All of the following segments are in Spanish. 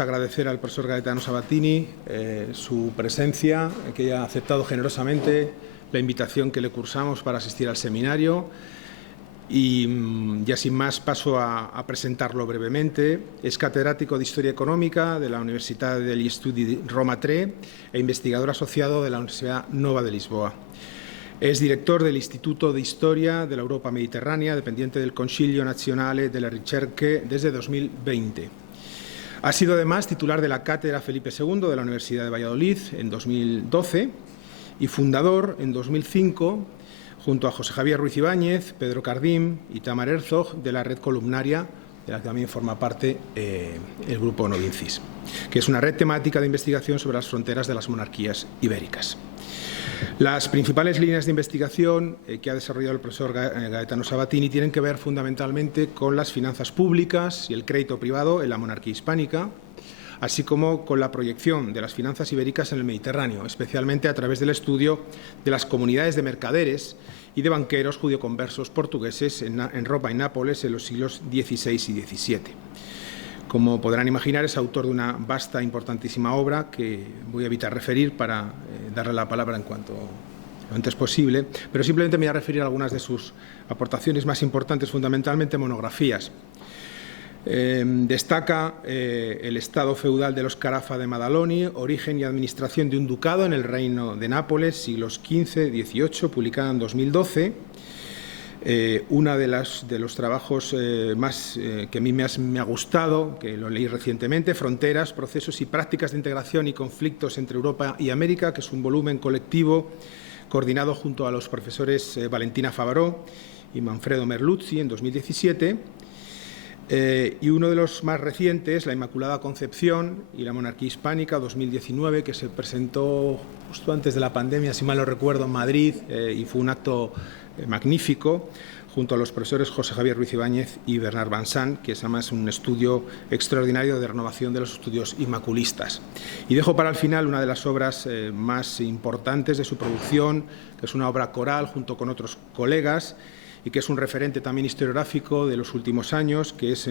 Agradecer al profesor Gaetano Sabatini su presencia, que haya aceptado generosamente la invitación que le cursamos para asistir al seminario. Y ya sin más paso a presentarlo brevemente. Es catedrático de Historia Económica de la Universitat degli Studi Roma III e investigador asociado de la Universidad Nova de Lisboa. Es director del Instituto de Historia de la Europa Mediterránea, dependiente del Consiglio Nazionale delle Ricerche desde 2020. Ha sido además titular de la Cátedra Felipe II de la Universidad de Valladolid en 2012 y fundador en 2005, junto a José Javier Ruiz Ibáñez, Pedro Cardín y Tamar Herzog, de la red columnaria, de la que también forma parte el grupo Novincis, que es una red temática de investigación sobre las fronteras de las monarquías ibéricas. Las principales líneas de investigación que ha desarrollado el profesor Gaetano Sabatini tienen que ver fundamentalmente con las finanzas públicas y el crédito privado en la monarquía hispánica, así como con la proyección de las finanzas ibéricas en el Mediterráneo, especialmente a través del estudio de las comunidades de mercaderes y de banqueros judio-conversos portugueses en Roma y Nápoles en los siglos XVI y XVII. Como podrán imaginar, es autor de una vasta e importantísima obra que voy a evitar referir para darle la palabra en cuanto lo antes posible, pero simplemente me voy a referir a algunas de sus aportaciones más importantes, fundamentalmente monografías. Destaca el estado feudal de los Carafa de Madaloni, origen y administración de un ducado en el reino de Nápoles, siglos XV-XVIII, publicada en 2012. Uno de los trabajos que a mí me ha gustado, que lo leí recientemente, Fronteras, procesos y prácticas de integración y conflictos entre Europa y América, que es un volumen colectivo coordinado junto a los profesores Valentina Favaró y Manfredo Merluzzi en 2017. Y uno de los más recientes, La Inmaculada Concepción y la Monarquía Hispánica, 2019, que se presentó justo antes de la pandemia, si mal no recuerdo, en Madrid, y fue un acto magnífico, junto a los profesores José Javier Ruiz Ibáñez y Bernard Vincent, que es además un estudio extraordinario de renovación de los estudios inmaculistas. Y dejo para el final una de las obras más importantes de su producción, que es una obra coral junto con otros colegas, y que es un referente también historiográfico de los últimos años, que es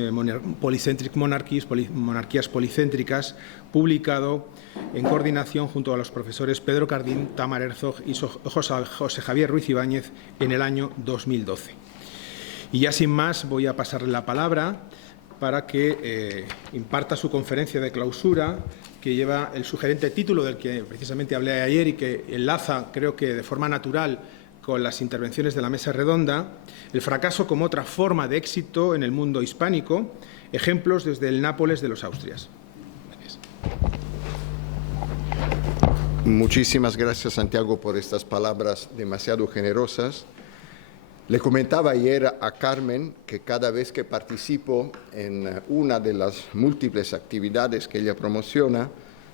Polycentric Monarchies, Monarquías Policéntricas, publicado en coordinación junto a los profesores Pedro Cardín, Tamar Herzog y José Javier Ruiz Ibáñez en el año 2012. Y ya sin más voy a pasarle la palabra para que imparta su conferencia de clausura, que lleva el sugerente título del que precisamente hablé ayer y que enlaza, creo que de forma natural, con las intervenciones de la mesa redonda, el fracaso como otra forma de éxito en el mundo hispánico, ejemplos desde el Nápoles de los Austrias. Gracias. Muchísimas gracias, Santiago, por estas palabras demasiado generosas. Le comentaba ayer a Carmen que cada vez que participo en una de las múltiples actividades que ella promociona,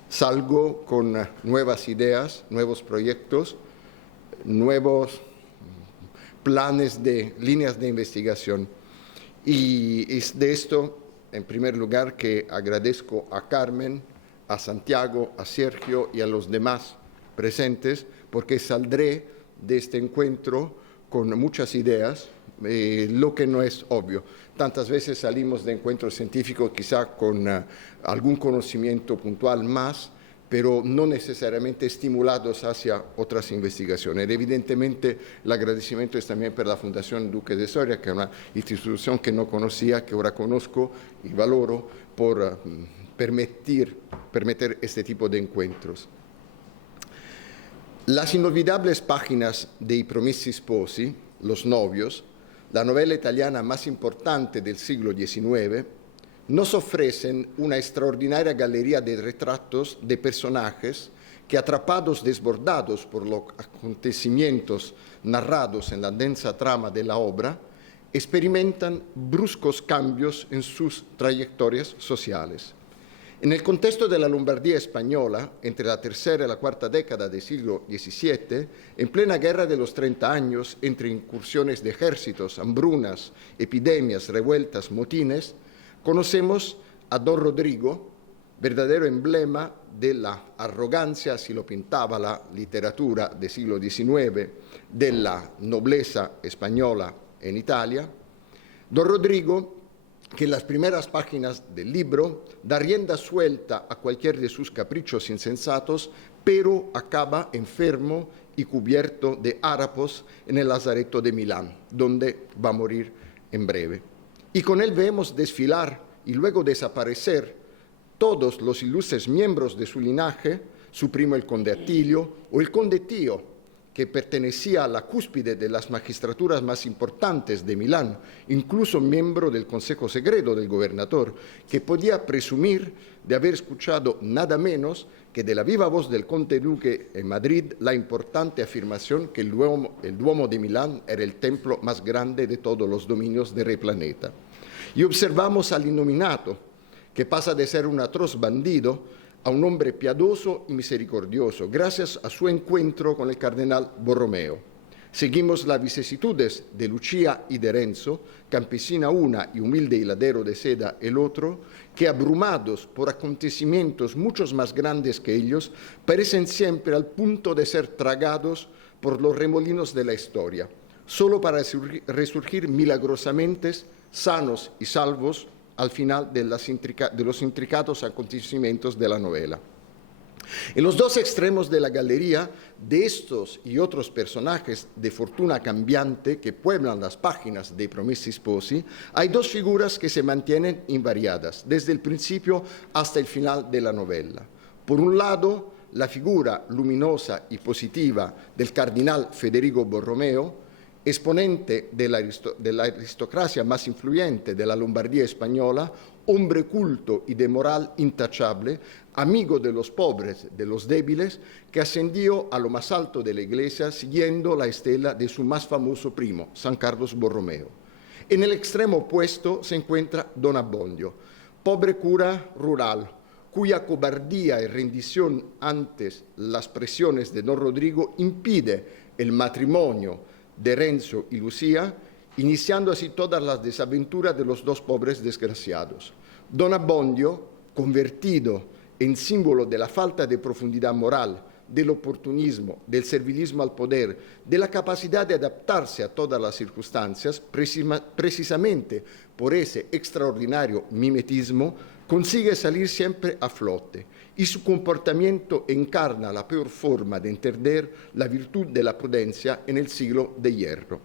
salgo con nuevas ideas, nuevos proyectos, nuevos planes de líneas de investigación. Y es de esto, en primer lugar, que agradezco a Carmen, a Santiago, a Sergio y a los demás presentes, porque saldré de este encuentro con muchas ideas, lo que no es obvio. Tantas veces salimos de encuentros científicos quizá con algún conocimiento puntual más, pero no necesariamente estimulados hacia otras investigaciones. Evidentemente, el agradecimiento es también para la Fundación Duque de Soria, que es una institución que no conocía, que ahora conozco y valoro por permitir este tipo de encuentros. Las inolvidables páginas de I Promessi Sposi, Los Novios, la novela italiana más importante del siglo XIX, nos ofrecen una extraordinaria galería de retratos de personajes que, atrapados, desbordados por los acontecimientos narrados en la densa trama de la obra, experimentan bruscos cambios en sus trayectorias sociales. En el contexto de la Lombardía española, entre la tercera y la cuarta década del siglo XVII, en plena guerra de los 30 años, entre incursiones de ejércitos, hambrunas, epidemias, revueltas, motines, conocemos a Don Rodrigo, verdadero emblema de la arrogancia, así lo pintaba la literatura del siglo XIX, de la nobleza española en Italia. Don Rodrigo que en las primeras páginas del libro da rienda suelta a cualquier de sus caprichos insensatos, pero acaba enfermo y cubierto de harapos en el lazareto de Milán, donde va a morir en breve. Y con él vemos desfilar y luego desaparecer todos los ilustres miembros de su linaje, su primo el conde Atilio o el conde Tío, que pertenecía a la cúspide de las magistraturas más importantes de Milán, incluso miembro del Consejo Secreto del gobernador, que podía presumir de haber escuchado nada menos que de la viva voz del conde duque en Madrid la importante afirmación que el Duomo de Milán era el templo más grande de todos los dominios del Re Planeta. Y observamos al Innominato, que pasa de ser un atroz bandido a un hombre piadoso y misericordioso, gracias a su encuentro con el cardenal Borromeo. Seguimos las vicisitudes de Lucia y de Renzo, campesina una y humilde hiladero de seda el otro, que abrumados por acontecimientos muchos más grandes que ellos, parecen siempre al punto de ser tragados por los remolinos de la historia, solo para resurgir milagrosamente sanos y salvos al final de los intricados acontecimientos de la novela. En los dos extremos de la galería, de estos y otros personajes de fortuna cambiante que pueblan las páginas de Promessi Sposi, hay dos figuras que se mantienen invariadas desde el principio hasta el final de la novela. Por un lado, la figura luminosa y positiva del cardenal Federico Borromeo, exponente de la aristocracia más influyente de la Lombardía española, hombre culto y de moral intachable, amigo de los pobres, de los débiles, que ascendió a lo más alto de la iglesia siguiendo la estela de su más famoso primo, San Carlos Borromeo. En el extremo opuesto se encuentra Don Abbondio, pobre cura rural, cuya cobardía y rendición ante las presiones de Don Rodrigo impide el matrimonio de Renzo y Lucía, iniciando así todas las desaventuras de los dos pobres desgraciados. Don Abbondio, convertido en símbolo de la falta de profundidad moral, del oportunismo, del servilismo al poder, de la capacidad de adaptarse a todas las circunstancias, precisamente por ese extraordinario mimetismo, consigue salir siempre a flote y su comportamiento encarna la peor forma de entender la virtud de la prudencia en el siglo de hierro.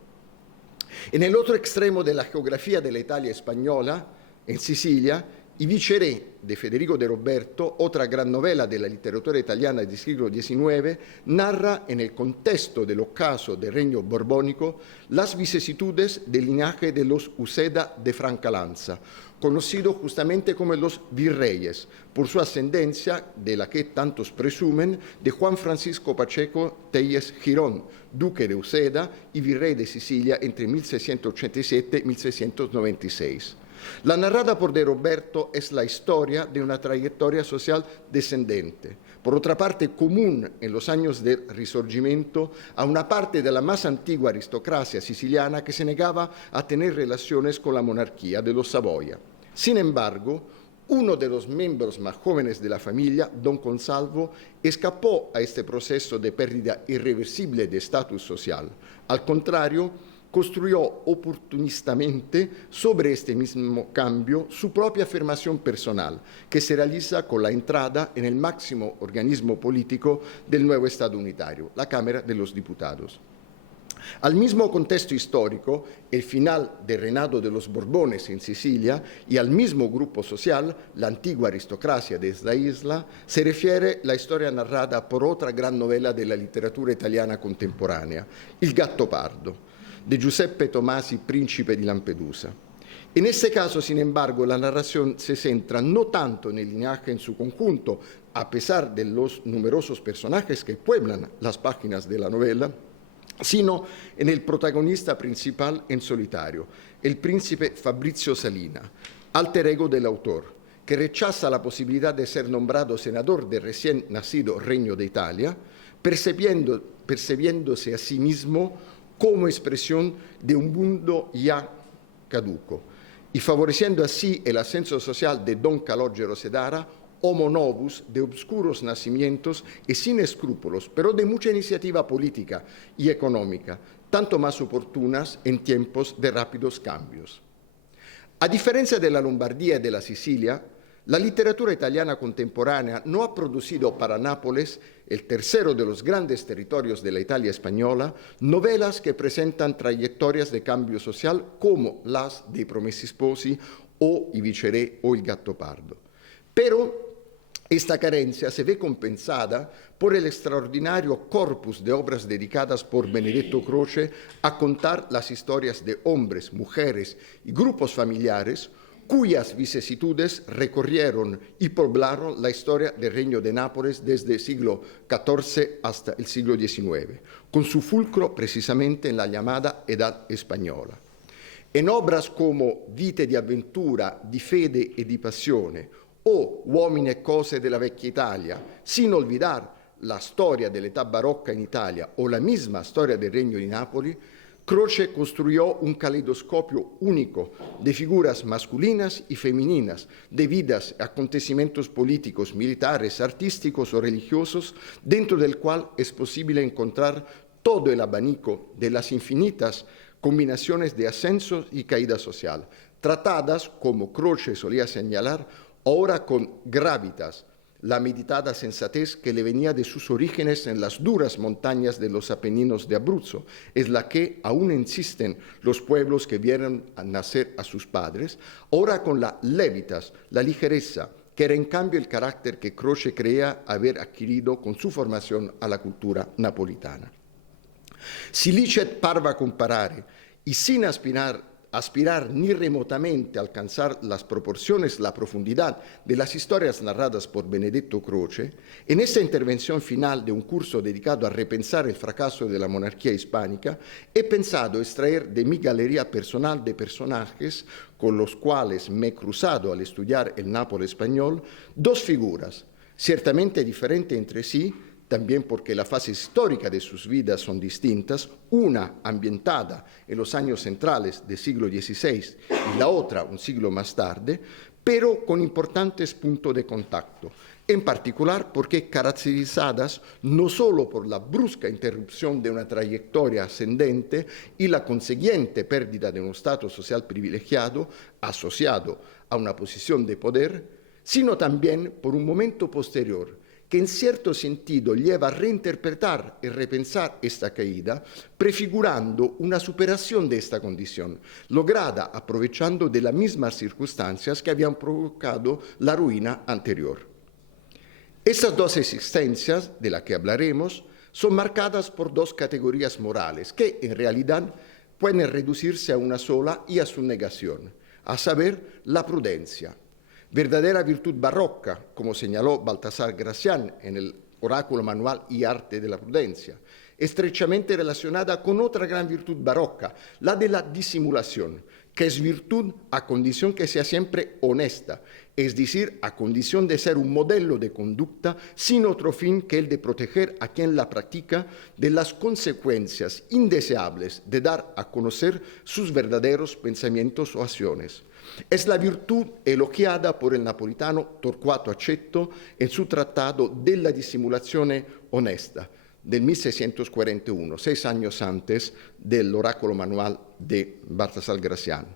En el otro extremo de la geografía de la Italia española, en Sicilia, I Viceré de Federico de Roberto, otra gran novela de la literatura italiana del siglo XIX, narra en el contexto del ocaso del reino borbónico las vicisitudes del linaje de los Uceda de Francalanza, conocido justamente como los virreyes, por su ascendencia, de la que tantos presumen, de Juan Francisco Pacheco Telles Girón, duque de Uceda y virrey de Sicilia entre 1687 y 1696. La narrada por De Roberto es la historia de una trayectoria social descendente, por otra parte común en los años del Risorgimento a una parte de la más antigua aristocracia siciliana que se negaba a tener relaciones con la monarquía de los Saboya. Sin embargo, uno de los miembros más jóvenes de la familia, Don Consalvo, escapó a este proceso de pérdida irreversible de estatus social. Al contrario, construyó oportunistamente sobre este mismo cambio su propia afirmación personal, que se realiza con la entrada en el máximo organismo político del nuevo Estado unitario, la Cámara de los Diputados. Al mismo contexto histórico, el final del reinado de los Borbones en Sicilia y al mismo grupo social, la antigua aristocracia de esta isla, se refiere la historia narrada por otra gran novela de la literatura italiana contemporánea, Il Gattopardo, de Giuseppe Tomasi, príncipe de Lampedusa. En este caso, sin embargo, la narración se centra no tanto en el linaje en su conjunto, a pesar de los numerosos personajes que pueblan las páginas de la novela, sino en el protagonista principal en solitario, el príncipe Fabrizio Salina, alter ego del autor, que rechaza la posibilidad de ser nombrado senador del recién nacido Reino de Italia, percibiéndose a sí mismo como expresión de un mundo ya caduco, y favoreciendo así el ascenso social de Don Calogero Sedara, homo novus de obscuros nacimientos y sin escrúpulos, pero de mucha iniciativa política y económica, tanto más oportunas en tiempos de rápidos cambios. A diferencia de la Lombardía y de la Sicilia, la literatura italiana contemporánea no ha producido para Nápoles, el tercero de los grandes territorios de la Italia española, novelas que presentan trayectorias de cambio social como las de I Promessi Sposi o I Viceré o Il Gattopardo. Pero esta carencia se ve compensada por el extraordinario corpus de obras dedicadas por Benedetto Croce a contar las historias de hombres, mujeres y grupos familiares cuyas vicisitudes recorrieron y poblaron la historia del Reino de Nápoles desde el siglo XIV hasta el siglo XIX, con su fulcro precisamente en la llamada Edad Española. En obras como Vite di avventura, di fede e di passione o Uomini e cose della vecchia Italia, sin olvidar la storia dell'età barocca in Italia o la misma storia del Regno di Nápoles, Croce construyó un caleidoscopio único de figuras masculinas y femeninas, de vidas, acontecimientos políticos, militares, artísticos o religiosos, dentro del cual es posible encontrar todo el abanico de las infinitas combinaciones de ascenso y caída social, tratadas, como Croce solía señalar, ahora con gravitas, la meditada sensatez que le venía de sus orígenes en las duras montañas de los Apeninos de Abruzzo, es la que aún insisten los pueblos que vieron nacer a sus padres, ahora con la levitas, la ligereza, que era en cambio el carácter que Croce creía haber adquirido con su formación a la cultura napolitana. Si licet parva comparare, y sin aspirar ni remotamente a alcanzar las proporciones, la profundidad de las historias narradas por Benedetto Croce, en esta intervención final de un curso dedicado a repensar el fracaso de la monarquía hispánica, he pensado extraer de mi galería personal de personajes con los cuales me he cruzado al estudiar el Nápoles español, dos figuras, ciertamente diferentes entre sí, también porque la fase histórica de sus vidas son distintas, una ambientada en los años centrales del siglo XVI y la otra un siglo más tarde, pero con importantes puntos de contacto, en particular porque caracterizadas no solo por la brusca interrupción de una trayectoria ascendente y la consiguiente pérdida de un estatus social privilegiado asociado a una posición de poder, sino también por un momento posterior que en cierto sentido lleva a reinterpretar y repensar esta caída, prefigurando una superación de esta condición, lograda aprovechando de las mismas circunstancias que habían provocado la ruina anterior. Estas dos existencias, de las que hablaremos, son marcadas por dos categorías morales que, en realidad, pueden reducirse a una sola y a su negación, a saber, la prudencia, verdadera virtud barroca, como señaló Baltasar Gracián en el oráculo manual y arte de la prudencia, estrechamente relacionada con otra gran virtud barroca, la de la disimulación, que es virtud a condición que sea siempre honesta, es decir, a condición de ser un modelo de conducta sin otro fin que el de proteger a quien la practica de las consecuencias indeseables de dar a conocer sus verdaderos pensamientos o acciones. Es la virtud elogiada por el napolitano Torquato Aceto en su tratado de la disimulazione onesta del 1641, 6 años antes del oráculo manual de Baltasar Gracián.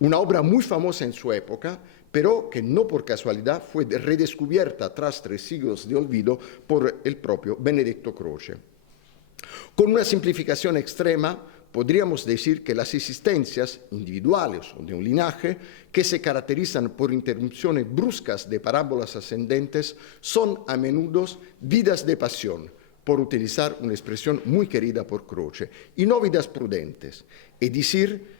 Una obra muy famosa en su época, pero que no por casualidad fue redescubierta tras 3 siglos de olvido por el propio Benedetto Croce. Con una simplificación extrema, podríamos decir que las existencias individuales o de un linaje que se caracterizan por interrupciones bruscas de parábolas ascendentes son a menudo vidas de pasión, por utilizar una expresión muy querida por Croce, y no vidas prudentes, es decir,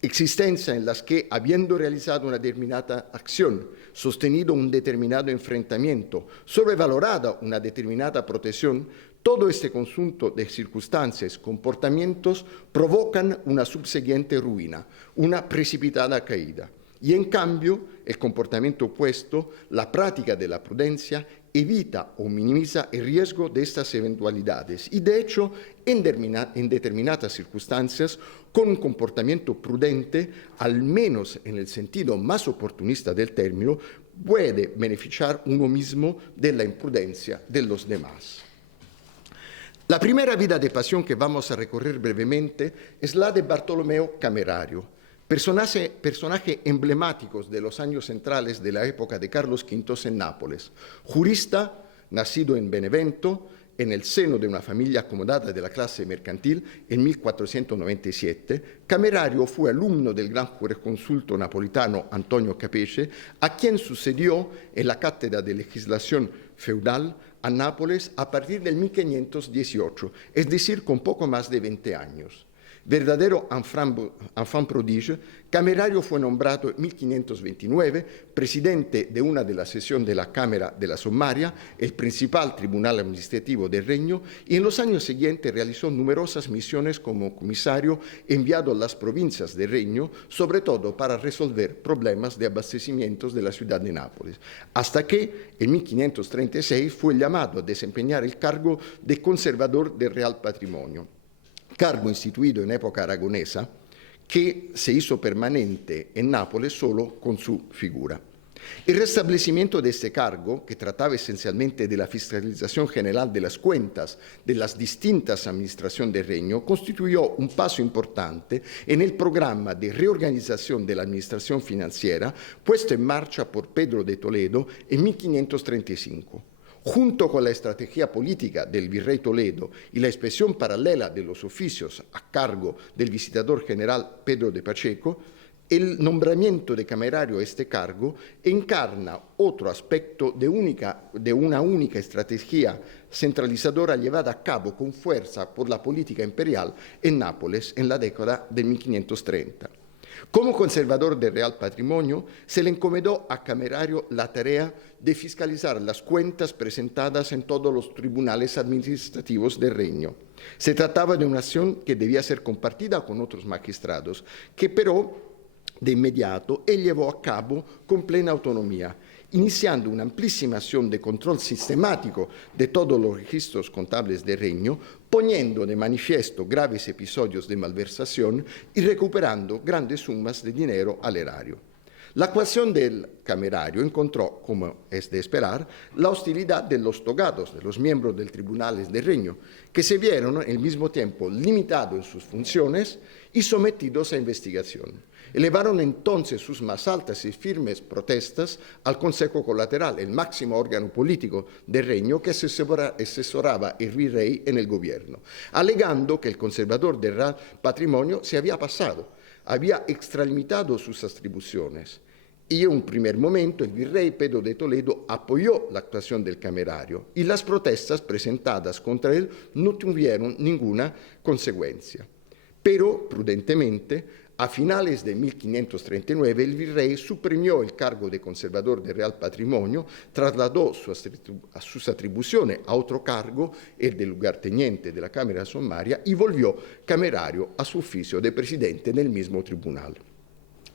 existencias en las que, habiendo realizado una determinada acción, sostenido un determinado enfrentamiento, sobrevalorada una determinada protección, todo este conjunto de circunstancias, comportamientos, provocan una subsiguiente ruina, una precipitada caída. Y en cambio, el comportamiento opuesto, la práctica de la prudencia, evita o minimiza el riesgo de estas eventualidades y, de hecho, en determinadas circunstancias, con un comportamiento prudente, al menos en el sentido más oportunista del término, puede beneficiar uno mismo de la imprudencia de los demás. La primera vida de pasión que vamos a recorrer brevemente es la de Bartolomeo Camerario, personajes emblemáticos de los años centrales de la época de Carlos V en Nápoles. Jurista, nacido en Benevento, en el seno de una familia acomodada de la clase mercantil en 1497, Camerario fue alumno del gran jurisconsulto napolitano Antonio Capece, a quien sucedió en la cátedra de legislación feudal a Nápoles a partir del 1518, es decir, con poco más de 20 años. Verdadero enfant prodige, Camerario fue nombrado en 1529 presidente de una de las sesiones de la Cámara de la Sommaria, el principal tribunal administrativo del Regno, y en los años siguientes realizó numerosas misiones como comisario enviado a las provincias del Regno, sobre todo para resolver problemas de abastecimientos de la ciudad de Nápoles, hasta que en 1536 fue llamado a desempeñar el cargo de conservador del Real Patrimonio, cargo instituido en época aragonesa que se hizo permanente en Nápoles solo con su figura. El restablecimiento de este cargo, que trataba esencialmente de la fiscalización general de las cuentas de las distintas administraciones del Regno, constituyó un paso importante en el programa de reorganización de la administración financiera puesto en marcha por Pedro de Toledo en 1535. Junto con la estrategia política del virrey Toledo y la expresión paralela de los oficios a cargo del visitador general Pedro de Pacheco, el nombramiento de Camerario a este cargo encarna otro aspecto de una única estrategia centralizadora llevada a cabo con fuerza por la política imperial en Nápoles en la década de 1530. Como conservador del Real Patrimonio, se le encomendó a Camerario la tarea de fiscalizar las cuentas presentadas en todos los tribunales administrativos del Regno. Se trataba de una acción que debía ser compartida con otros magistrados, que pero de inmediato él llevó a cabo con plena autonomía, iniciando una amplísima acción de control sistemático de todos los registros contables del Regno, poniendo de manifiesto graves episodios de malversación y recuperando grandes sumas de dinero al erario. La actuación del Camerario encontró, como es de esperar, la hostilidad de los togados, de los miembros del Tribunal del Regno, que se vieron al mismo tiempo limitados en sus funciones y sometidos a investigación. Elevaron entonces sus más altas y firmes protestas al Consejo Colateral, el máximo órgano político del Regno que asesoraba el virrey en el gobierno, alegando que el conservador del Real Patrimonio se había pasado, había extralimitado sus atribuciones. Y en un primer momento el virrey Pedro de Toledo apoyó la actuación del Camerario y las protestas presentadas contra él no tuvieron ninguna consecuencia. Pero, prudentemente, a finales de 1539 el virrey suprimió el cargo de conservador del Real Patrimonio, trasladó sus atribuciones a otro cargo, el de lugarteniente de la Cámara Sommaria, y volvió Camerario a su oficio de presidente del mismo tribunal.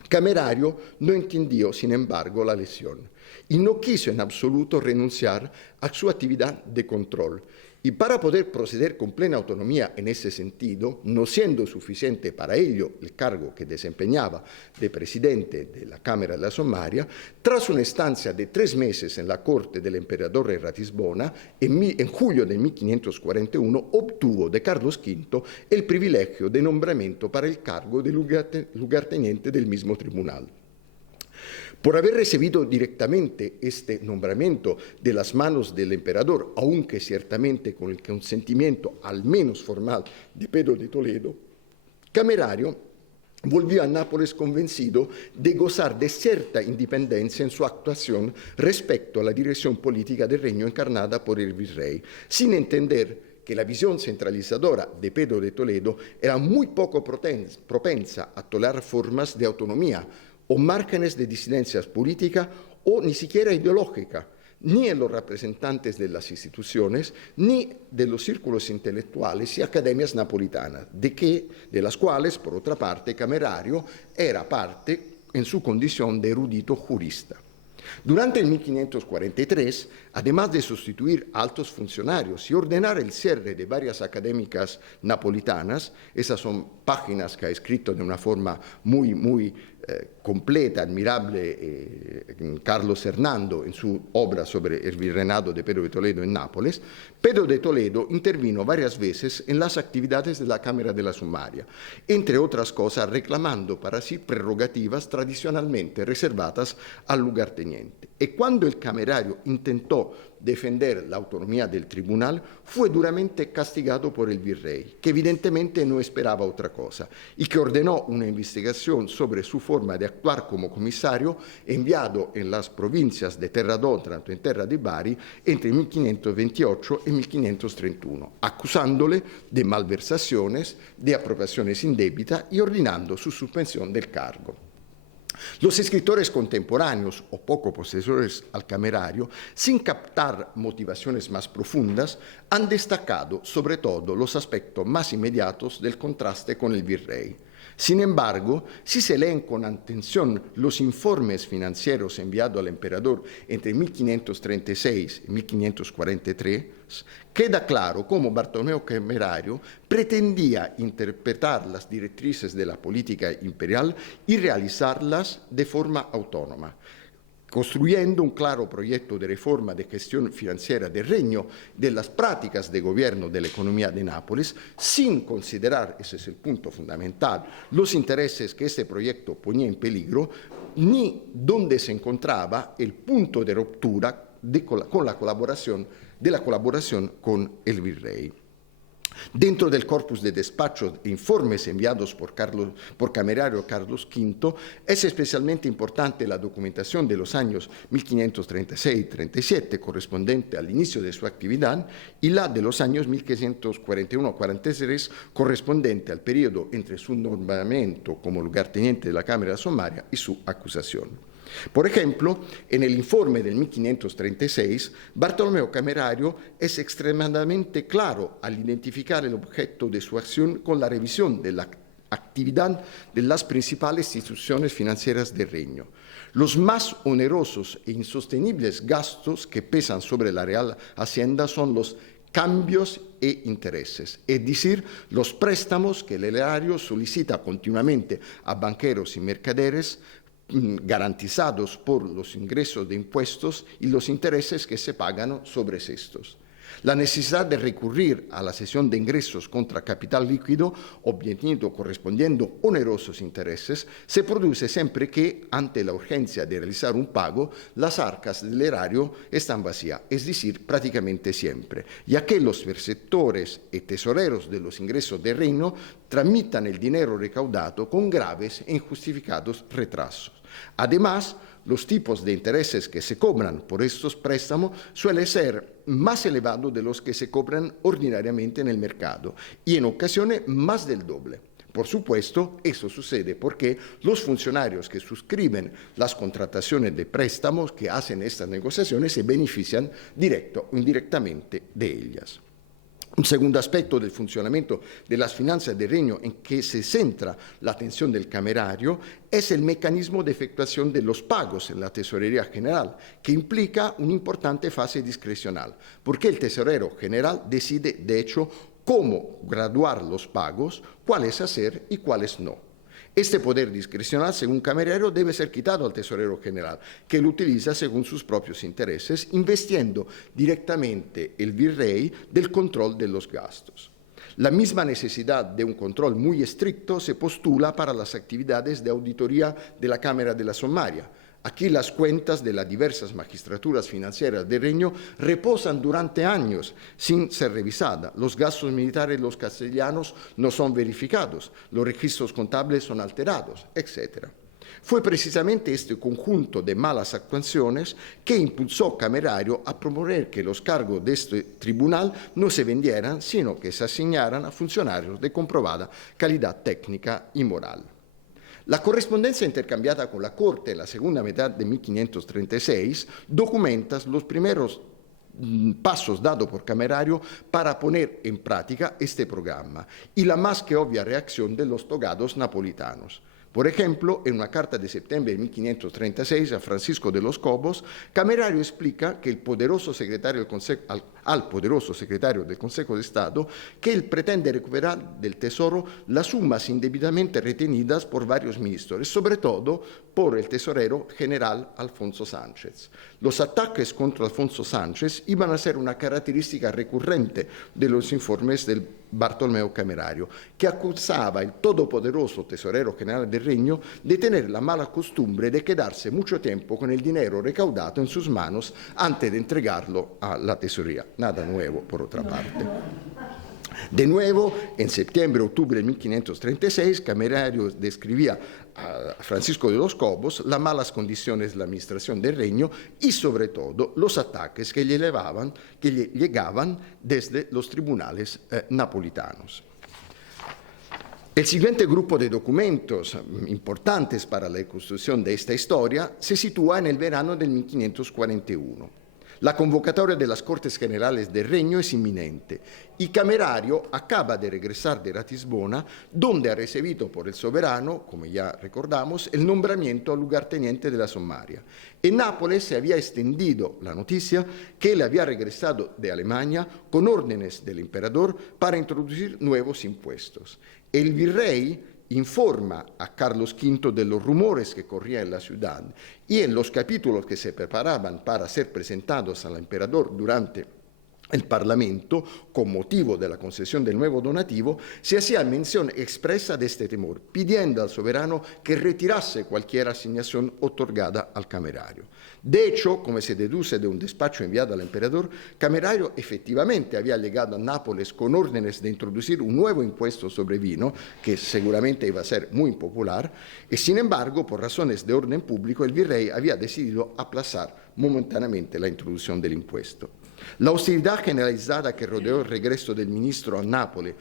Camerario no entendió, sin embargo, la lección y no quiso en absoluto renunciar a su actividad de control. Y para poder proceder con plena autonomía en ese sentido, no siendo suficiente para ello el cargo que desempeñaba de presidente de la Cámara de la Sommaria, tras una estancia de 3 meses en la corte del emperador de Ratisbona, en julio de 1541 obtuvo de Carlos V el privilegio de nombramiento para el cargo de lugarteniente del mismo tribunal. Por haber recibido directamente este nombramiento de las manos del emperador, aunque ciertamente con el consentimiento al menos formal de Pedro de Toledo, Camerario volvió a Nápoles convencido de gozar de cierta independencia en su actuación respecto a la dirección política del Regno encarnada por el virrey, sin entender que la visión centralizadora de Pedro de Toledo era muy poco propensa a tolerar formas de autonomía o márgenes de disidencia política o ni siquiera ideológica, ni en los representantes de las instituciones, ni de los círculos intelectuales y academias napolitanas, de las cuales, por otra parte, Camerario era parte en su condición de erudito jurista. Durante el 1543, además de sustituir altos funcionarios y ordenar el cierre de varias académicas napolitanas, esas son páginas que ha escrito de una forma muy completa, admirable Carlos Hernando en su obra sobre el virreinato de Pedro de Toledo en Nápoles, Pedro de Toledo intervino varias veces en las actividades de la Cámara de la Sumaria, entre otras cosas reclamando para sí prerrogativas tradicionalmente reservadas al lugarteniente. Y cuando el camerario intentó defender la autonomía del tribunal, fue duramente castigado por el virrey, que evidentemente no esperaba otra cosa, y que ordenó una investigación sobre su forma de actuar como comisario, enviado en las provincias de Terra d'Otranto y Terra de Bari entre 1528 y 1531, acusándole de malversaciones, de apropiaciones indebitas y ordenando su suspensión del cargo. Los escritores contemporáneos o poco posteriores al camerario, sin captar motivaciones más profundas, han destacado sobre todo los aspectos más inmediatos del contraste con el virrey. Sin embargo, si se leen con atención los informes financieros enviados al emperador entre 1536 y 1543, queda claro cómo Bartolomeo Camerario pretendía interpretar las directrices de la política imperial y realizarlas de forma autónoma, construyendo un claro proyecto de reforma de gestión financiera del reino, de las prácticas de gobierno de la economía de Nápoles, sin considerar, ese es el punto fundamental, los intereses que este proyecto ponía en peligro, ni dónde se encontraba el punto de ruptura de la colaboración con el virrey. Dentro del corpus de despachos e informes enviados por Camerario Carlos V, es especialmente importante la documentación de los años 1536-37, correspondiente al inicio de su actividad, y la de los años 1541-43, correspondiente al periodo entre su nombramiento como lugarteniente de la Cámara Sumaria y su acusación. Por ejemplo, en el informe del 1536, Bartolomeo Camerario es extremadamente claro al identificar el objeto de su acción con la revisión de la actividad de las principales instituciones financieras del reino. Los más onerosos e insostenibles gastos que pesan sobre la Real Hacienda son los cambios e intereses, es decir, los préstamos que el erario solicita continuamente a banqueros y mercaderes, garantizados por los ingresos de impuestos y los intereses que se pagan sobre estos. La necesidad de recurrir a la cesión de ingresos contra capital líquido, obteniendo correspondiendo onerosos intereses, se produce siempre que, ante la urgencia de realizar un pago, las arcas del erario están vacías, es decir, prácticamente siempre, ya que los perceptores y tesoreros de los ingresos del reino tramitan el dinero recaudado con graves e injustificados retrasos. Además, los tipos de intereses que se cobran por estos préstamos suelen ser más elevados de los que se cobran ordinariamente en el mercado y en ocasiones más del doble. Por supuesto, eso sucede porque los funcionarios que suscriben las contrataciones de préstamos, que hacen estas negociaciones, se benefician directo o indirectamente de ellas. Un segundo aspecto del funcionamiento de las finanzas del reino en que se centra la atención del camerario es el mecanismo de efectuación de los pagos en la tesorería general, que implica una importante fase discrecional, porque el tesorero general decide, de hecho, cómo graduar los pagos, cuáles hacer y cuáles no. Este poder discrecional, según Camerario, debe ser quitado al tesorero general, que lo utiliza según sus propios intereses, investiendo directamente el virrey del control de los gastos. La misma necesidad de un control muy estricto se postula para las actividades de auditoría de la Cámara de la Sumaria. Aquí las cuentas de las diversas magistraturas financieras del reino reposan durante años sin ser revisadas. Los gastos militares de los castellanos no son verificados, los registros contables son alterados, etc. Fue precisamente este conjunto de malas actuaciones que impulsó Camerario a proponer que los cargos de este tribunal no se vendieran, sino que se asignaran a funcionarios de comprobada calidad técnica y moral. La correspondencia intercambiada con la Corte en la segunda mitad de 1536 documenta los primeros pasos dados por Camerario para poner en práctica este programa y la más que obvia reacción de los togados napolitanos. Por ejemplo, en una carta de septiembre de 1536 a Francisco de los Cobos, Camerario explica que al poderoso secretario del Consejo de Estado que él pretende recuperar del Tesoro las sumas indebidamente retenidas por varios ministros, sobre todo por el tesorero general Alfonso Sánchez. Los ataques contra Alfonso Sánchez iban a ser una característica recurrente de los informes del Bartolomeo Camerario, que acusaba al todopoderoso tesorero general del Reino de tener la mala costumbre de quedarse mucho tiempo con el dinero recaudado en sus manos antes de entregarlo a la tesorería. Nada nuevo, por otra parte. De nuevo, en septiembre-octubre de 1536, Camerario describía a Francisco de los Cobos las malas condiciones de la administración del reino y, sobre todo, los ataques que le llegaban desde los tribunales napolitanos. El siguiente grupo de documentos importantes para la reconstrucción de esta historia se sitúa en el verano del 1541. La convocatoria de las Cortes Generales del Reino es inminente y Camerario acaba de regresar de Ratisbona, donde ha recibido por el soberano, como ya recordamos, el nombramiento al lugarteniente de la Sommaria. En Nápoles se había extendido la noticia que él había regresado de Alemania con órdenes del emperador para introducir nuevos impuestos. El virrey informa a Carlos V de los rumores que corrían en la ciudad y en los capítulos que se preparaban para ser presentados al emperador durante el Parlamento, con motivo de la concesión del nuevo donativo, se hacía mención expresa de este temor, pidiendo al soberano que retirase cualquier asignación otorgada al Camerario. De hecho, como se deduce de un despacho enviado al emperador, Camerario efectivamente había llegado a Nápoles con órdenes de introducir un nuevo impuesto sobre vino, que seguramente iba a ser muy impopular, y sin embargo, por razones de orden público, el virrey había decidido aplazar momentáneamente la introducción del impuesto. La hostilidad generalizada que rodeó el regreso del ministro a Nápoles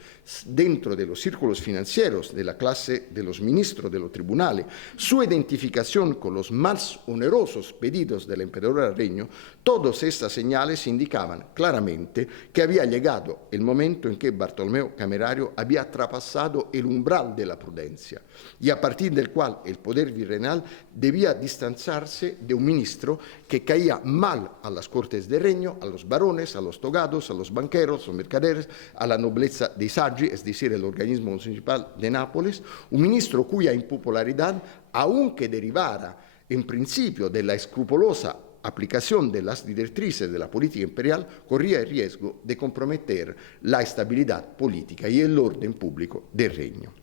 dentro de los círculos financieros de la clase de los ministros de los tribunales, su identificación con los más onerosos pedidos del emperador al reino, todas estas señales indicaban claramente que había llegado el momento en que Bartolomeo Camerario había traspasado el umbral de la prudencia y a partir del cual el poder virreinal debía distanciarse de un ministro que caía mal a las cortes del reino, a los barones, a los togados, a los banqueros, a los mercaderes, a la nobleza de Saggi, es decir, el organismo municipal de Nápoles, un ministro cuya impopularidad, aunque derivara en principio de la escrupulosa aplicación de las directrices de la política imperial, corría el riesgo de comprometer la estabilidad política y el orden público del reino.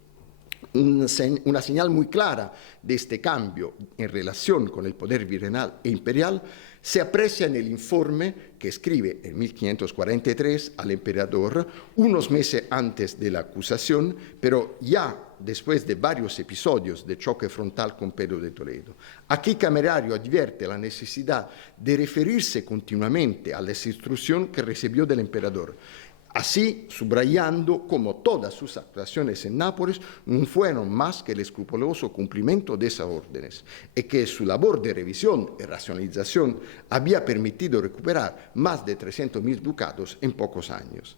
Una señal muy clara de este cambio en relación con el poder virreinal e imperial se aprecia en el informe que escribe en 1543 al emperador, unos meses antes de la acusación, pero ya después de varios episodios de choque frontal con Pedro de Toledo. Aquí Camerario advierte la necesidad de referirse continuamente a las instrucciones que recibió del emperador, así subrayando como todas sus actuaciones en Nápoles no fueron más que el escrupuloso cumplimiento de esas órdenes y que su labor de revisión y racionalización había permitido recuperar más de 300.000 ducados en pocos años.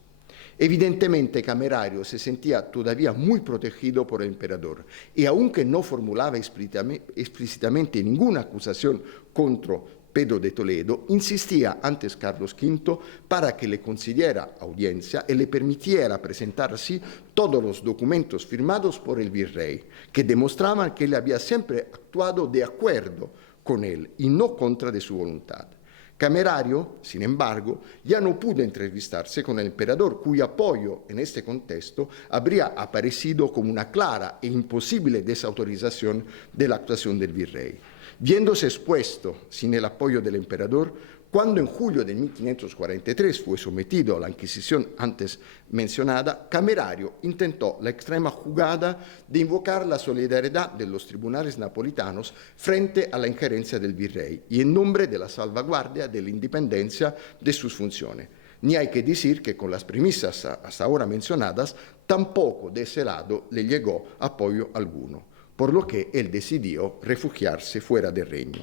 Evidentemente, Camerario se sentía todavía muy protegido por el emperador y aunque no formulaba explícitamente ninguna acusación contra Pedro de Toledo, insistía ante Carlos V para que le concediera audiencia y le permitiera presentar así todos los documentos firmados por el virrey, que demostraban que él había siempre actuado de acuerdo con él y no contra de su voluntad. Camerario, sin embargo, ya no pudo entrevistarse con el emperador, cuyo apoyo en este contexto habría aparecido como una clara e imposible desautorización de la actuación del virrey. Viéndose expuesto sin el apoyo del emperador, cuando en julio de 1543 fue sometido a la Inquisición antes mencionada, Camerario intentó la extrema jugada de invocar la solidaridad de los tribunales napolitanos frente a la injerencia del virrey y en nombre de la salvaguardia de la independencia de sus funciones. Ni hay que decir que con las premisas hasta ahora mencionadas, tampoco de ese lado le llegó apoyo alguno, por lo que él decidió refugiarse fuera del reino.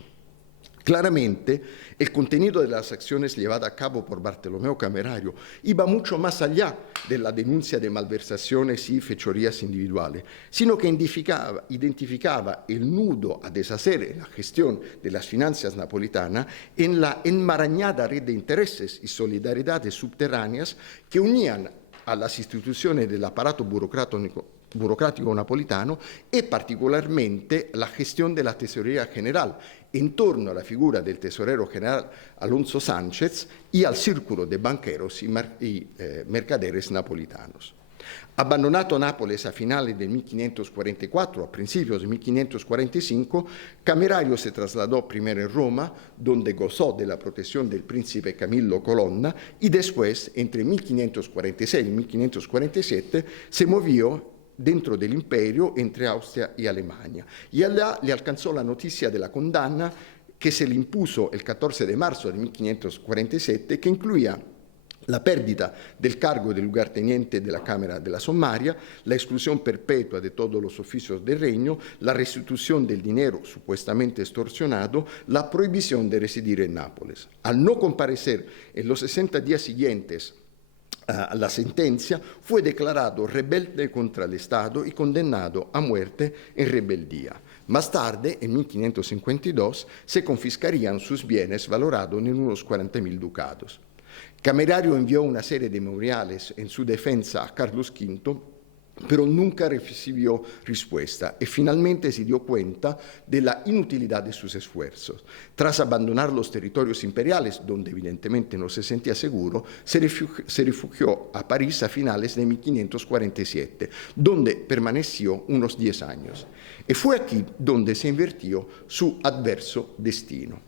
Claramente, el contenido de las acciones llevadas a cabo por Bartolomeo Camerario iba mucho más allá de la denuncia de malversaciones y fechorías individuales, sino que identificaba el nudo a deshacer en la gestión de las finanzas napolitanas en la enmarañada red de intereses y solidaridades subterráneas que unían a las instituciones del aparato burocrático napolitano y particularmente la gestión de la Tesorería General en torno a la figura del tesorero general Alonso Sánchez y al círculo de banqueros y mercaderes napolitanos. Abbandonato Nápoles a finales de 1544, a principios de 1545, Camerario se trasladó primero en Roma, donde gozó de la protección del príncipe Camillo Colonna, y después, entre 1546 y 1547, se movió dentro del imperio entre Austria y Alemania. Y allá le alcanzó la noticia de la condanna que se le impuso el 14 de marzo de 1547, que incluía la pérdida del cargo de lugarteniente de la Cámara de la Sommaria, la exclusión perpetua de todos los oficios del reino, la restitución del dinero supuestamente extorsionado, la prohibición de residir en Nápoles. Al no comparecer en los 60 días siguientes a la sentencia, fue declarado rebelde contra el Estado y condenado a muerte en rebeldía. Más tarde, en 1552, se confiscarían sus bienes valorados en unos 40.000 ducados. Camerario envió una serie de memoriales en su defensa a Carlos V, pero nunca recibió respuesta y finalmente se dio cuenta de la inutilidad de sus esfuerzos. Tras abandonar los territorios imperiales, donde evidentemente no se sentía seguro, se refugió a París a finales de 1547, donde permaneció unos 10 años. Y fue aquí donde se invirtió su adverso destino.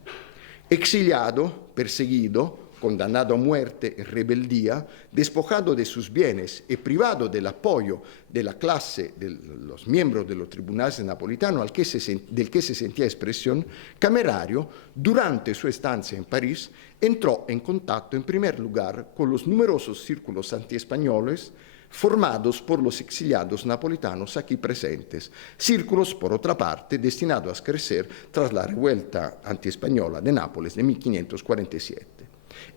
Exiliado, perseguido, condenado a muerte en rebeldía, despojado de sus bienes y privado del apoyo de la clase de los miembros de los tribunales napolitanos del que se sentía expresión, Camerario, durante su estancia en París, entró en contacto en primer lugar con los numerosos círculos antiespañoles formados por los exiliados napolitanos aquí presentes, círculos, por otra parte, destinados a crecer tras la revuelta antiespañola de Nápoles de 1547.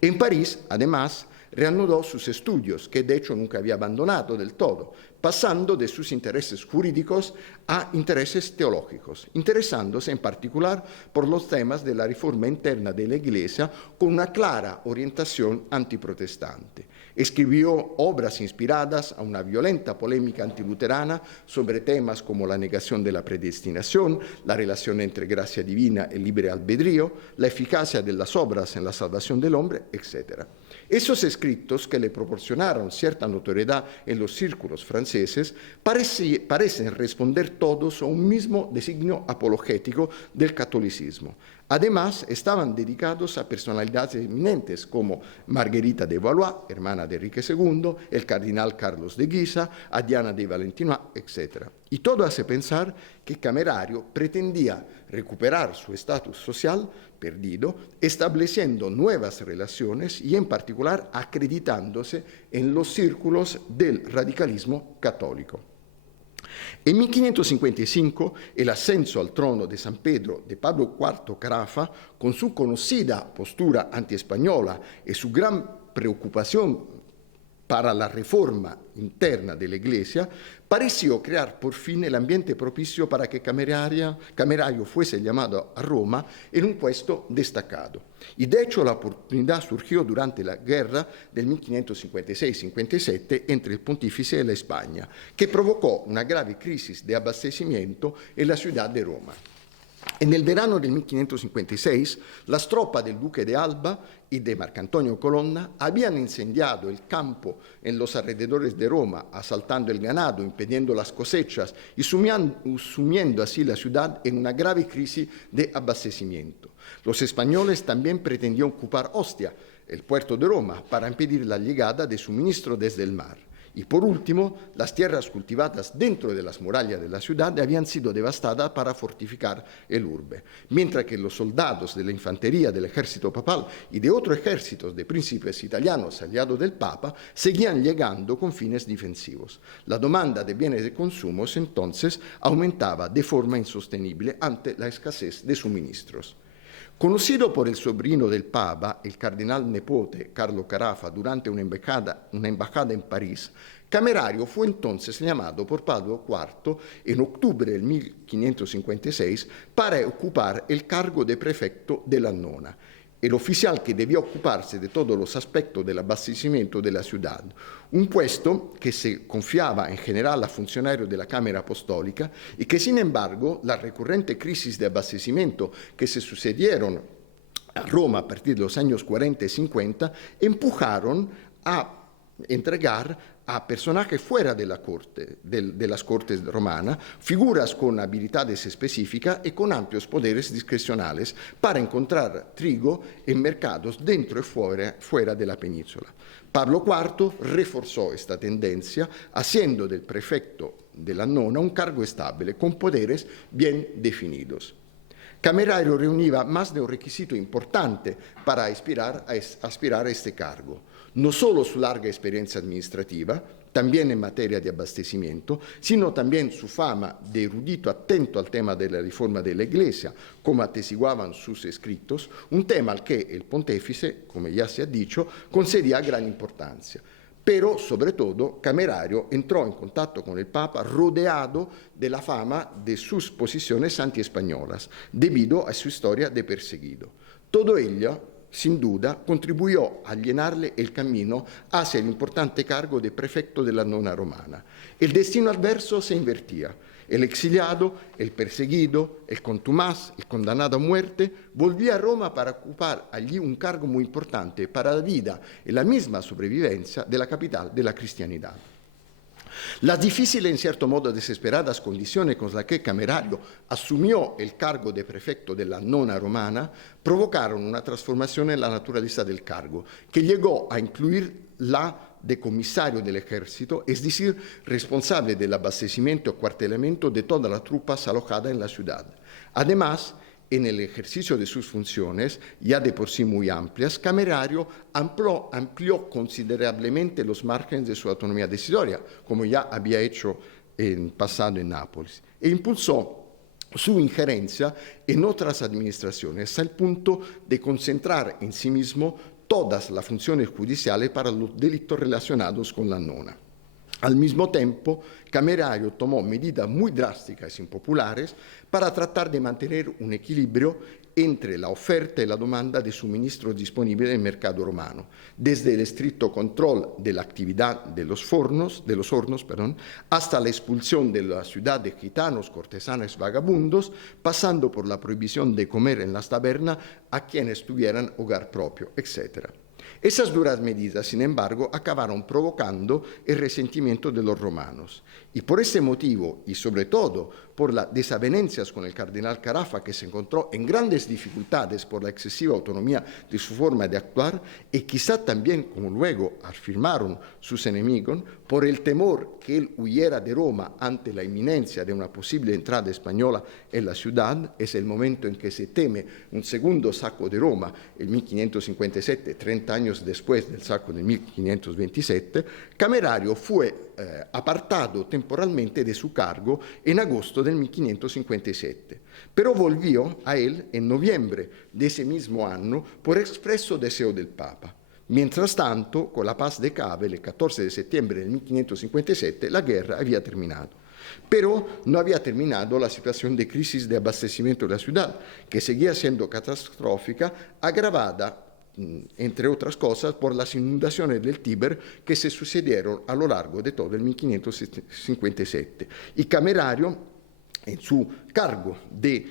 En París, además, reanudó sus estudios, que de hecho nunca había abandonado del todo, pasando de sus intereses jurídicos a intereses teológicos, interesándose en particular por los temas de la reforma interna de la Iglesia con una clara orientación antiprotestante. Escribió obras inspiradas a una violenta polémica antiluterana sobre temas como la negación de la predestinación, la relación entre gracia divina y libre albedrío, la eficacia de las obras en la salvación del hombre, etc. Esos escritos, que le proporcionaron cierta notoriedad en los círculos franceses, parecen responder todos a un mismo designio apologético del catolicismo. Además, estaban dedicados a personalidades eminentes como Marguerita de Valois, hermana de Enrique II, el cardenal Carlos de Guisa, a Diana de Valentinois, etc. Y todo hace pensar que Camerario pretendía recuperar su estatus social perdido, estableciendo nuevas relaciones y, en particular, acreditándose en los círculos del radicalismo católico. En 1555, el ascenso al trono de San Pedro de Pablo IV Carafa, con su conocida postura antiespañola y su gran preocupación para la reforma interna de la Iglesia, pareció crear por fin el ambiente propicio para que Camerario fuese llamado a Roma en un puesto destacado. Y de hecho la oportunidad surgió durante la guerra del 1556-57 entre el pontífice y la España, que provocó una grave crisis de abastecimiento en la ciudad de Roma. En el verano del 1556, las tropas del duque de Alba y de Marcantonio Colonna habían incendiado el campo en los alrededores de Roma, asaltando el ganado, impidiendo las cosechas y sumiendo así la ciudad en una grave crisis de abastecimiento. Los españoles también pretendían ocupar Ostia, el puerto de Roma, para impedir la llegada de suministro desde el mar. Y por último, las tierras cultivadas dentro de las murallas de la ciudad habían sido devastadas para fortificar el urbe, mientras que los soldados de la infantería del ejército papal y de otros ejércitos de príncipes italianos aliados del Papa seguían llegando con fines defensivos. La demanda de bienes de consumo entonces aumentaba de forma insostenible ante la escasez de suministros. Conocido por el sobrino del Papa, el cardenal nepote Carlo Carafa, durante una embajada en París, Camerario fue entonces llamado por Pablo IV en octubre del 1556 para ocupar el cargo de prefecto de la Nona, el oficial que debía ocuparse de todos los aspectos del abastecimiento de la ciudad, un puesto que se confiaba en general a funcionarios de la Cámara Apostólica y que, sin embargo, la recurrente crisis de abastecimiento que se sucedieron a Roma a partir de los años 40 y 50 empujaron a entregar a personajes fuera de la corte, de las cortes romanas, figuras con habilidades específicas y con amplios poderes discrecionales para encontrar trigo en mercados dentro y fuera de la península. Pablo IV reforzó esta tendencia, haciendo del prefecto de la Nona un cargo estable con poderes bien definidos. Camerario reunía más de un requisito importante para aspirar a este cargo. No solo su larga experiencia administrativa, también en materia de abastecimiento, sino también su fama de erudito atento al tema de la reforma de la Iglesia, como atestiguaban sus escritos, un tema al que el pontífice, como ya se ha dicho, concedía gran importancia. Pero, sobre todo, Camerario entró en contacto con el Papa rodeado de la fama de sus posiciones antiespañolas, debido a su historia de perseguido. Todo ello, sin duda, contribuyó a llenarle el camino hacia el importante cargo de prefecto de la Nona romana. El destino adverso se invertía. El exiliado, el perseguido, el contumaz, el condenado a muerte, volvía a Roma para ocupar allí un cargo muy importante para la vida y la misma sobrevivencia de la capital de la cristianidad. Las difíciles, en cierto modo desesperadas condiciones con las que Camerario asumió el cargo de prefecto de la Nona romana provocaron una transformación en la naturaleza del cargo, que llegó a incluir la de comisario del ejército, es decir, responsable del abastecimiento y cuartelamiento de todas las tropas alojadas en la ciudad. Además, en el ejercicio de sus funciones, ya de por sí muy amplias, Camerario amplió considerablemente los márgenes de su autonomía decisoria, como ya había hecho en pasado en Nápoles, e impulsó su injerencia en otras administraciones, hasta el punto de concentrar en sí mismo todas las funciones judiciales para los delitos relacionados con la Nona. Al mismo tiempo, Camerario tomó medidas muy drásticas e impopulares para tratar de mantener un equilibrio entre la oferta y la demanda de suministros disponibles en el mercado romano, desde el estricto control de la actividad de los hornos, hasta la expulsión de la ciudad de gitanos, cortesanos, vagabundos, pasando por la prohibición de comer en las tabernas a quienes tuvieran hogar propio, etc. Esas duras medidas, sin embargo, acabaron provocando el resentimiento de los romanos. Y por ese motivo, y sobre todo por las desavenencias con el cardenal Carafa, que se encontró en grandes dificultades por la excesiva autonomía de su forma de actuar, y quizá también, como luego afirmaron sus enemigos, por el temor que él huyera de Roma ante la inminencia de una posible entrada española en la ciudad, es el momento en que se teme un segundo saco de Roma, el 1557, 30 años después del saco del 1527, Camerario fue apartado temporalmente de su cargo en agosto del 1557, pero volvió a él en noviembre de ese mismo año por expreso deseo del Papa. Mientras tanto, con la paz de Cabe, el 14 de septiembre del 1557, la guerra había terminado. Pero no había terminado la situación de crisis de abastecimiento de la ciudad, que seguía siendo catastrófica, agravada entre otras cosas, por las inundaciones del Tíber que se sucedieron a lo largo de todo el 1557. Y Camerario, en su cargo de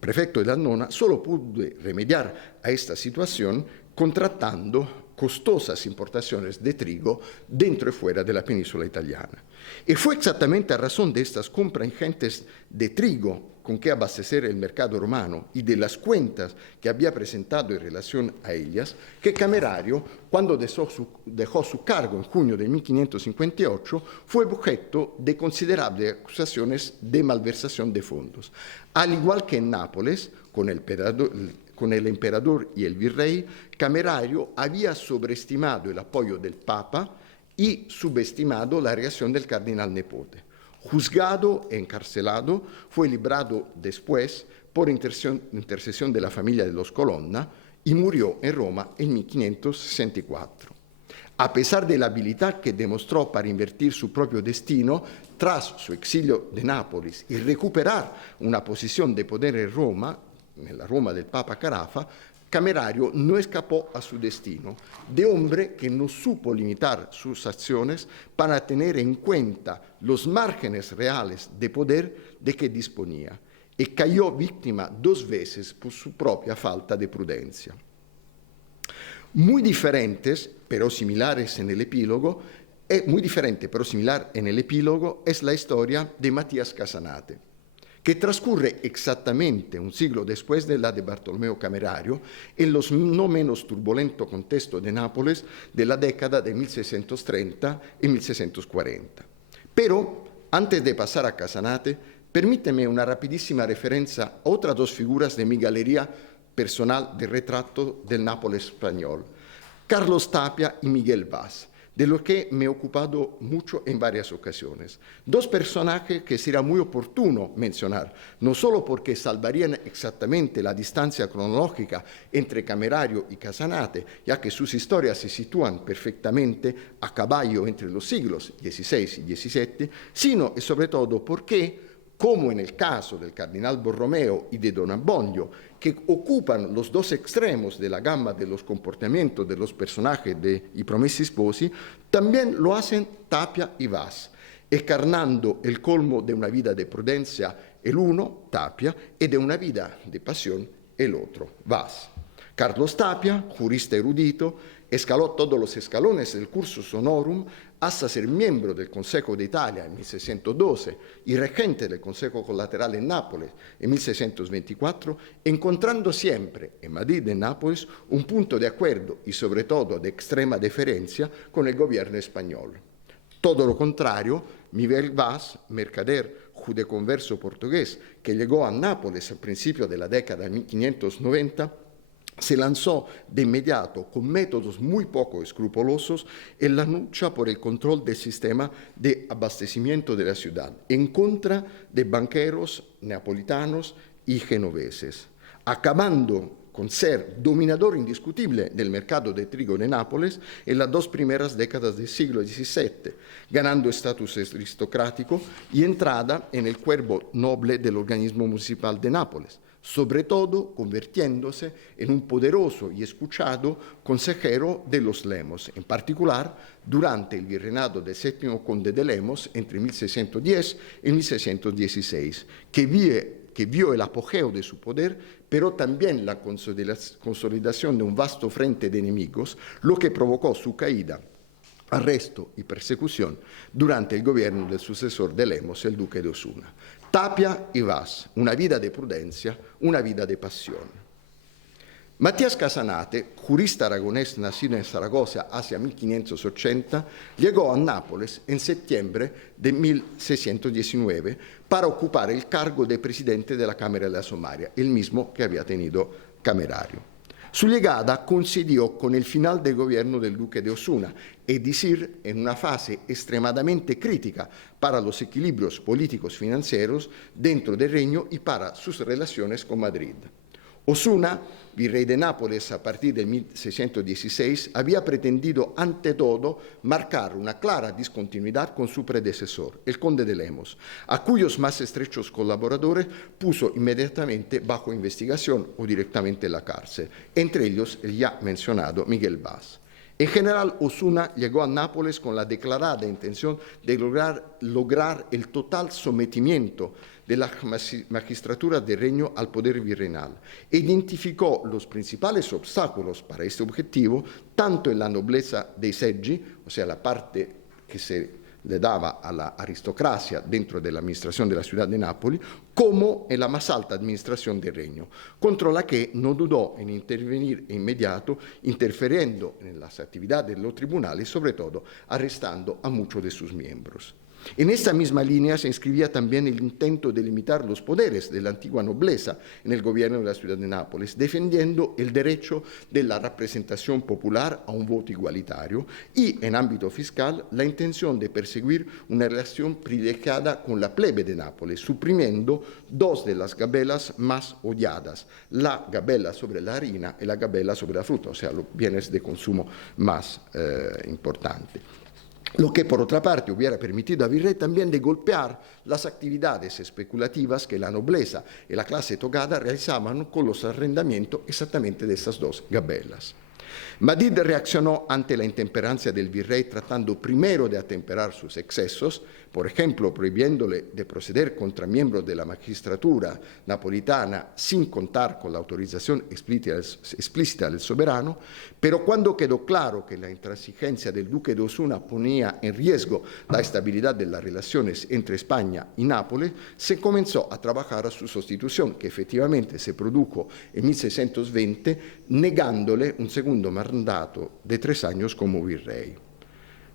prefecto de la Nona, solo pudo remediar a esta situación contratando costosas importaciones de trigo dentro y fuera de la península italiana. Y fue exactamente a razón de estas compras ingentes de trigo con que abastecer el mercado romano y de las cuentas que había presentado en relación a ellas, que Camerario, cuando dejó su cargo en junio de 1558, fue objeto de considerables acusaciones de malversación de fondos. Al igual que en Nápoles, con el emperador y el virrey, Camerario había sobreestimado el apoyo del Papa y subestimado la reacción del cardenal nepote. Juzgado e encarcelado, fue librado después por intercesión de la familia de los Colonna y murió en Roma en 1564. A pesar de la habilidad que demostró para invertir su propio destino tras su exilio de Nápoles y recuperar una posición de poder en Roma, en la Roma del Papa Carafa, Camerario no escapó a su destino, de hombre que no supo limitar sus acciones para tener en cuenta los márgenes reales de poder de que disponía, y cayó víctima 2 veces por su propia falta de prudencia. Muy diferente, pero similar en el epílogo, es la historia de Matías Casanate, que transcurre exactamente un siglo después de la de Bartolomeo Camerario en los no menos turbulento contexto de Nápoles de la década de 1630 y 1640. Pero, antes de pasar a Casanate, permíteme una rapidísima referencia a otras 2 figuras de mi galería personal de retrato del Nápoles español, Carlos Tapia y Miguel Vaz, de los que me he ocupado mucho en varias ocasiones. 2 personajes que será muy oportuno mencionar, no solo porque salvarían exactamente la distancia cronológica entre Camerario y Casanate, ya que sus historias se sitúan perfectamente a caballo entre los siglos XVI y XVII, sino y sobre todo porque, como en el caso del cardenal Borromeo y de Don Abbondio, que ocupan los 2 extremos de la gama de los comportamientos de los personajes de I Promessi Sposi, también lo hacen Tapia y Vaz, encarnando el colmo de una vida de prudencia el uno, Tapia, y de una vida de pasión el otro, Vaz. Carlos Tapia, jurista erudito, escaló todos los escalones del cursus honorum hasta ser miembro del Consejo de Italia en 1612 y regente del Consejo Colateral en Nápoles en 1624, encontrando siempre en Madrid y en Nápoles un punto de acuerdo y sobre todo de extrema deferencia con el gobierno español. Todo lo contrario, Miguel Vaz, mercader judeconverso portugués que llegó a Nápoles al principio de la década de 1590, se lanzó de inmediato con métodos muy poco escrupulosos en la lucha por el control del sistema de abastecimiento de la ciudad, en contra de banqueros napolitanos y genoveses, acabando con ser dominador indiscutible del mercado de trigo de Nápoles en las 2 primeras décadas del siglo XVII, ganando estatus aristocrático y entrada en el cuerpo noble del organismo municipal de Nápoles, sobre todo convirtiéndose en un poderoso y escuchado consejero de los Lemos, en particular durante el virreinado del 7º conde de Lemos entre 1610 y 1616, que vio el apogeo de su poder, pero también la consolidación de un vasto frente de enemigos, lo que provocó su caída, arresto y persecución durante el gobierno del sucesor de Lemos, el duque de Osuna. Tapia y Vaz, una vida de prudencia, una vida de pasión. Matías Casanate, jurista aragonés nacido en Zaragoza hacia 1580, llegó a Nápoles en septiembre de 1619 para ocupar el cargo de presidente de la Cámara de la Somaria, el mismo que había tenido Camerario. Su llegada coincidió con el final del gobierno del duque de Osuna, es decir, en una fase extremadamente crítica para los equilibrios políticos financieros dentro del reino y para sus relaciones con Madrid. Osuna, virrey de Nápoles a partir de 1616, había pretendido ante todo marcar una clara discontinuidad con su predecesor, el conde de Lemos, a cuyos más estrechos colaboradores puso inmediatamente bajo investigación o directamente en la cárcel, entre ellos el ya mencionado Miguel Vaz. En general, Osuna llegó a Nápoles con la declarada intención de lograr el total sometimiento de la magistratura del reino al poder virreinal. Identificó los principales obstáculos para este objetivo, tanto en la nobleza dei seggi, o sea, la parte que se le daba a la aristocracia dentro de la administración de la ciudad de Nápoles, como en la más alta administración del reino, contra la que no dudó en intervenir de inmediato, interfiriendo en las actividades de los tribunales y sobre todo arrestando a muchos de sus miembros. En esta misma línea se inscribía también el intento de limitar los poderes de la antigua nobleza en el gobierno de la ciudad de Nápoles, defendiendo el derecho de la representación popular a un voto igualitario y, en ámbito fiscal, la intención de perseguir una relación privilegiada con la plebe de Nápoles, suprimiendo dos de las gabelas más odiadas, la gabela sobre la harina y la gabela sobre la fruta, o sea, los bienes de consumo más importantes. Lo que, por otra parte, hubiera permitido a Virrey también de golpear las actividades especulativas que la nobleza y la clase togada realizaban con los arrendamientos exactamente de esas dos gabelas. Madrid reaccionó ante la intemperancia del virrey tratando primero de atemperar sus excesos, por ejemplo, prohibiéndole de proceder contra miembros de la magistratura napolitana sin contar con la autorización explícita del soberano, pero cuando quedó claro que la intransigencia del duque de Osuna ponía en riesgo la estabilidad de las relaciones entre España y Nápoles, se comenzó a trabajar a su sustitución, que efectivamente se produjo en 1620, negándole un segundo mandato de 3 años como virrey.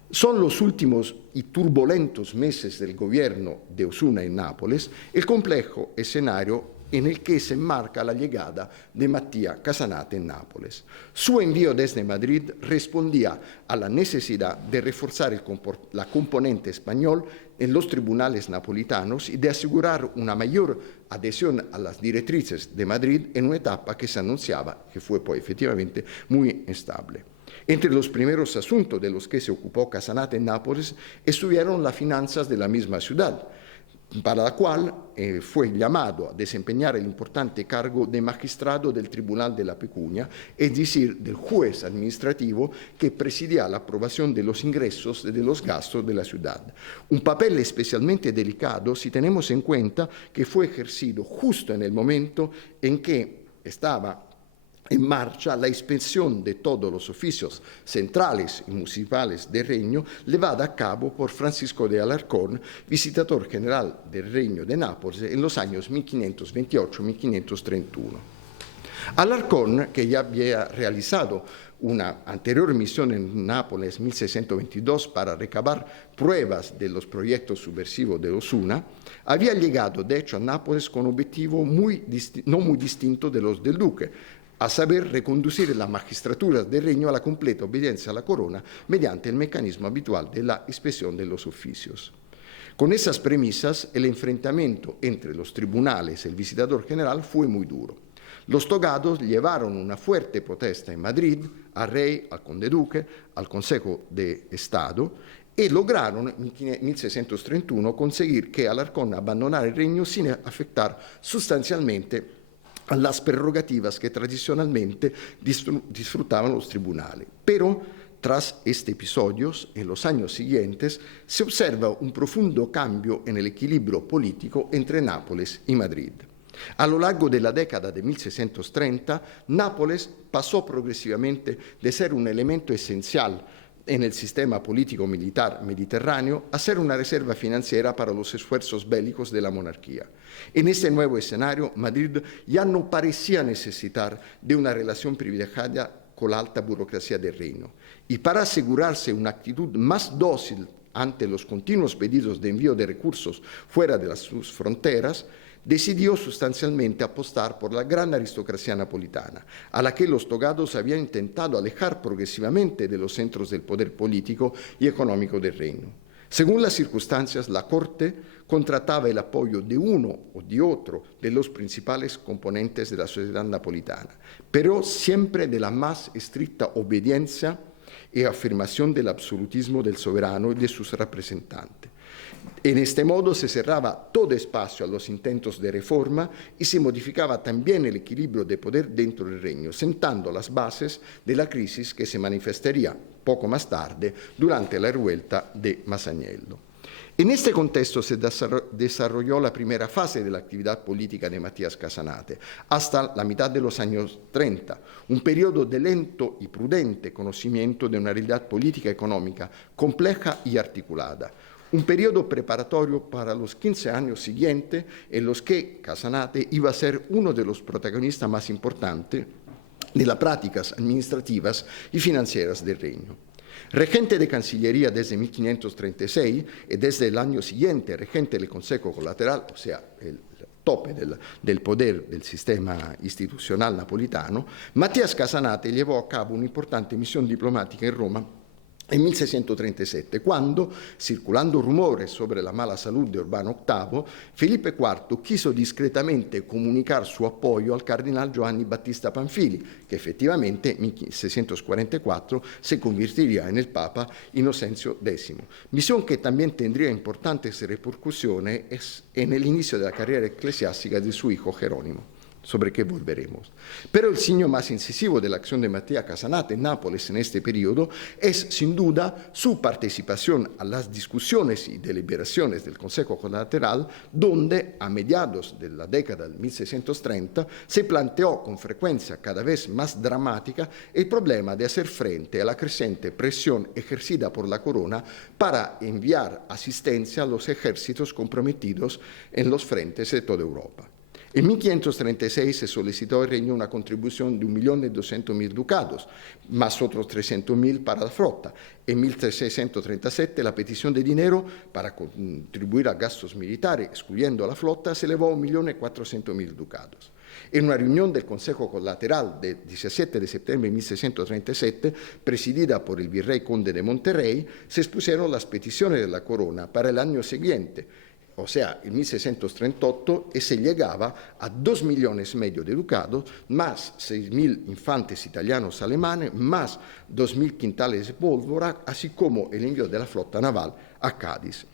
Son los últimos y turbulentos meses del gobierno de Osuna en Nápoles el complejo escenario en el que se enmarca la llegada de Matías Casanate en Nápoles. Su envío desde Madrid respondía a la necesidad de reforzar la componente español en los tribunales napolitanos y de asegurar una mayor adhesión a las directrices de Madrid en una etapa que se anunciaba, que fue pues efectivamente muy instable. Entre los primeros asuntos de los que se ocupó Casanate en Nápoles estuvieron las finanzas de la misma ciudad, para la cual fue llamado a desempeñar el importante cargo de magistrado del Tribunal de la Pecunia, es decir, del juez administrativo que presidía la aprobación de los ingresos y de los gastos de la ciudad. Un papel especialmente delicado si tenemos en cuenta que fue ejercido justo en el momento en que estaba en marcha la inspección de todos los oficios centrales y municipales del Reino, llevada a cabo por Francisco de Alarcón, visitador general del Reino de Nápoles en los años 1528-1531. Alarcón, que ya había realizado una anterior misión en Nápoles en 1622 para recabar pruebas de los proyectos subversivos de Osuna, había llegado de hecho a Nápoles con un objetivo no muy distinto de los del duque, a saber reconducir la magistratura del Reino a la completa obediencia a la corona mediante el mecanismo habitual de la inspección de los oficios. Con esas premisas, el enfrentamiento entre los tribunales y el visitador general fue muy duro. Los togados llevaron una fuerte protesta en Madrid, al rey, al conde duque, al Consejo de Estado, y lograron en 1631 conseguir que Alarcón abandonara el reino sin afectar sustancialmente a las prerrogativas que tradicionalmente disfrutaban los tribunales. Pero tras este episodio, en los años siguientes, se observa un profundo cambio en el equilibrio político entre Nápoles y Madrid. A lo largo de la década de 1630, Nápoles pasó progresivamente de ser un elemento esencial en el sistema político-militar mediterráneo a ser una reserva financiera para los esfuerzos bélicos de la monarquía. En este nuevo escenario, Madrid ya no parecía necesitar de una relación privilegiada con la alta burocracia del reino. Y para asegurarse una actitud más dócil ante los continuos pedidos de envío de recursos fuera de sus fronteras, decidió sustancialmente apostar por la gran aristocracia napolitana, a la que los togados habían intentado alejar progresivamente de los centros del poder político y económico del reino. Según las circunstancias, la corte contrataba el apoyo de uno o de otro de los principales componentes de la sociedad napolitana, pero siempre de la más estricta obediencia y afirmación del absolutismo del soberano y de sus representantes. En este modo se cerraba todo espacio a los intentos de reforma y se modificaba también el equilibrio de poder dentro del reino, sentando las bases de la crisis que se manifestaría poco más tarde durante la revuelta de Masaniello. En este contexto se desarrolló la primera fase de la actividad política de Matías Casanate, hasta la mitad de los años 30, un periodo de lento y prudente conocimiento de una realidad política y económica compleja y articulada. Un periodo preparatorio para los 15 años siguientes en los que Casanate iba a ser uno de los protagonistas más importantes de las prácticas administrativas y financieras del reino. Regente de Cancillería desde 1536 y desde el año siguiente regente del Consejo Colateral, o sea, el tope del poder del sistema istitucional napolitano, Mattias Casanate llevó a cabo una importante misión diplomática en Roma en 1637, quando, circulando rumores sobre la mala salud de Urbano VIII, Felipe IV quiso discretamente comunicar su apoyo al cardenal Giovanni Battista Panfili, que efectivamente en 1644 se convertiría en el Papa Inocencio X, misión que también tendría importantes repercusiones en el inicio de la carrera eclesiástica de su hijo Jerónimo, sobre que volveremos. Pero el signo más incisivo de la acción de Mattia Casanate en Nápoles en este periodo es, sin duda, su participación a las discusiones y deliberaciones del Consejo Colateral, donde, a mediados de la década de 1630, se planteó con frecuencia cada vez más dramática el problema de hacer frente a la creciente presión ejercida por la corona para enviar asistencia a los ejércitos comprometidos en los frentes de toda Europa. En 1536 se solicitó al Regno una contribución de 1.200.000 ducados, más otros 300.000 para la flota. En 1637 la petición de dinero para contribuir a gastos militares, excluyendo a la flota, se elevó a 1.400.000 ducados. En una reunión del Consejo Colateral del 17 de septiembre de 1637, presidida por el virrey conde de Monterrey, se expusieron las peticiones de la corona para el año siguiente, o sea, en 1638, y se llegaba a 2,5 millones de ducados, más 6.000 infantes italianos alemanes, más 2.000 quintales de pólvora, así como el envío de la flota naval a Cádiz.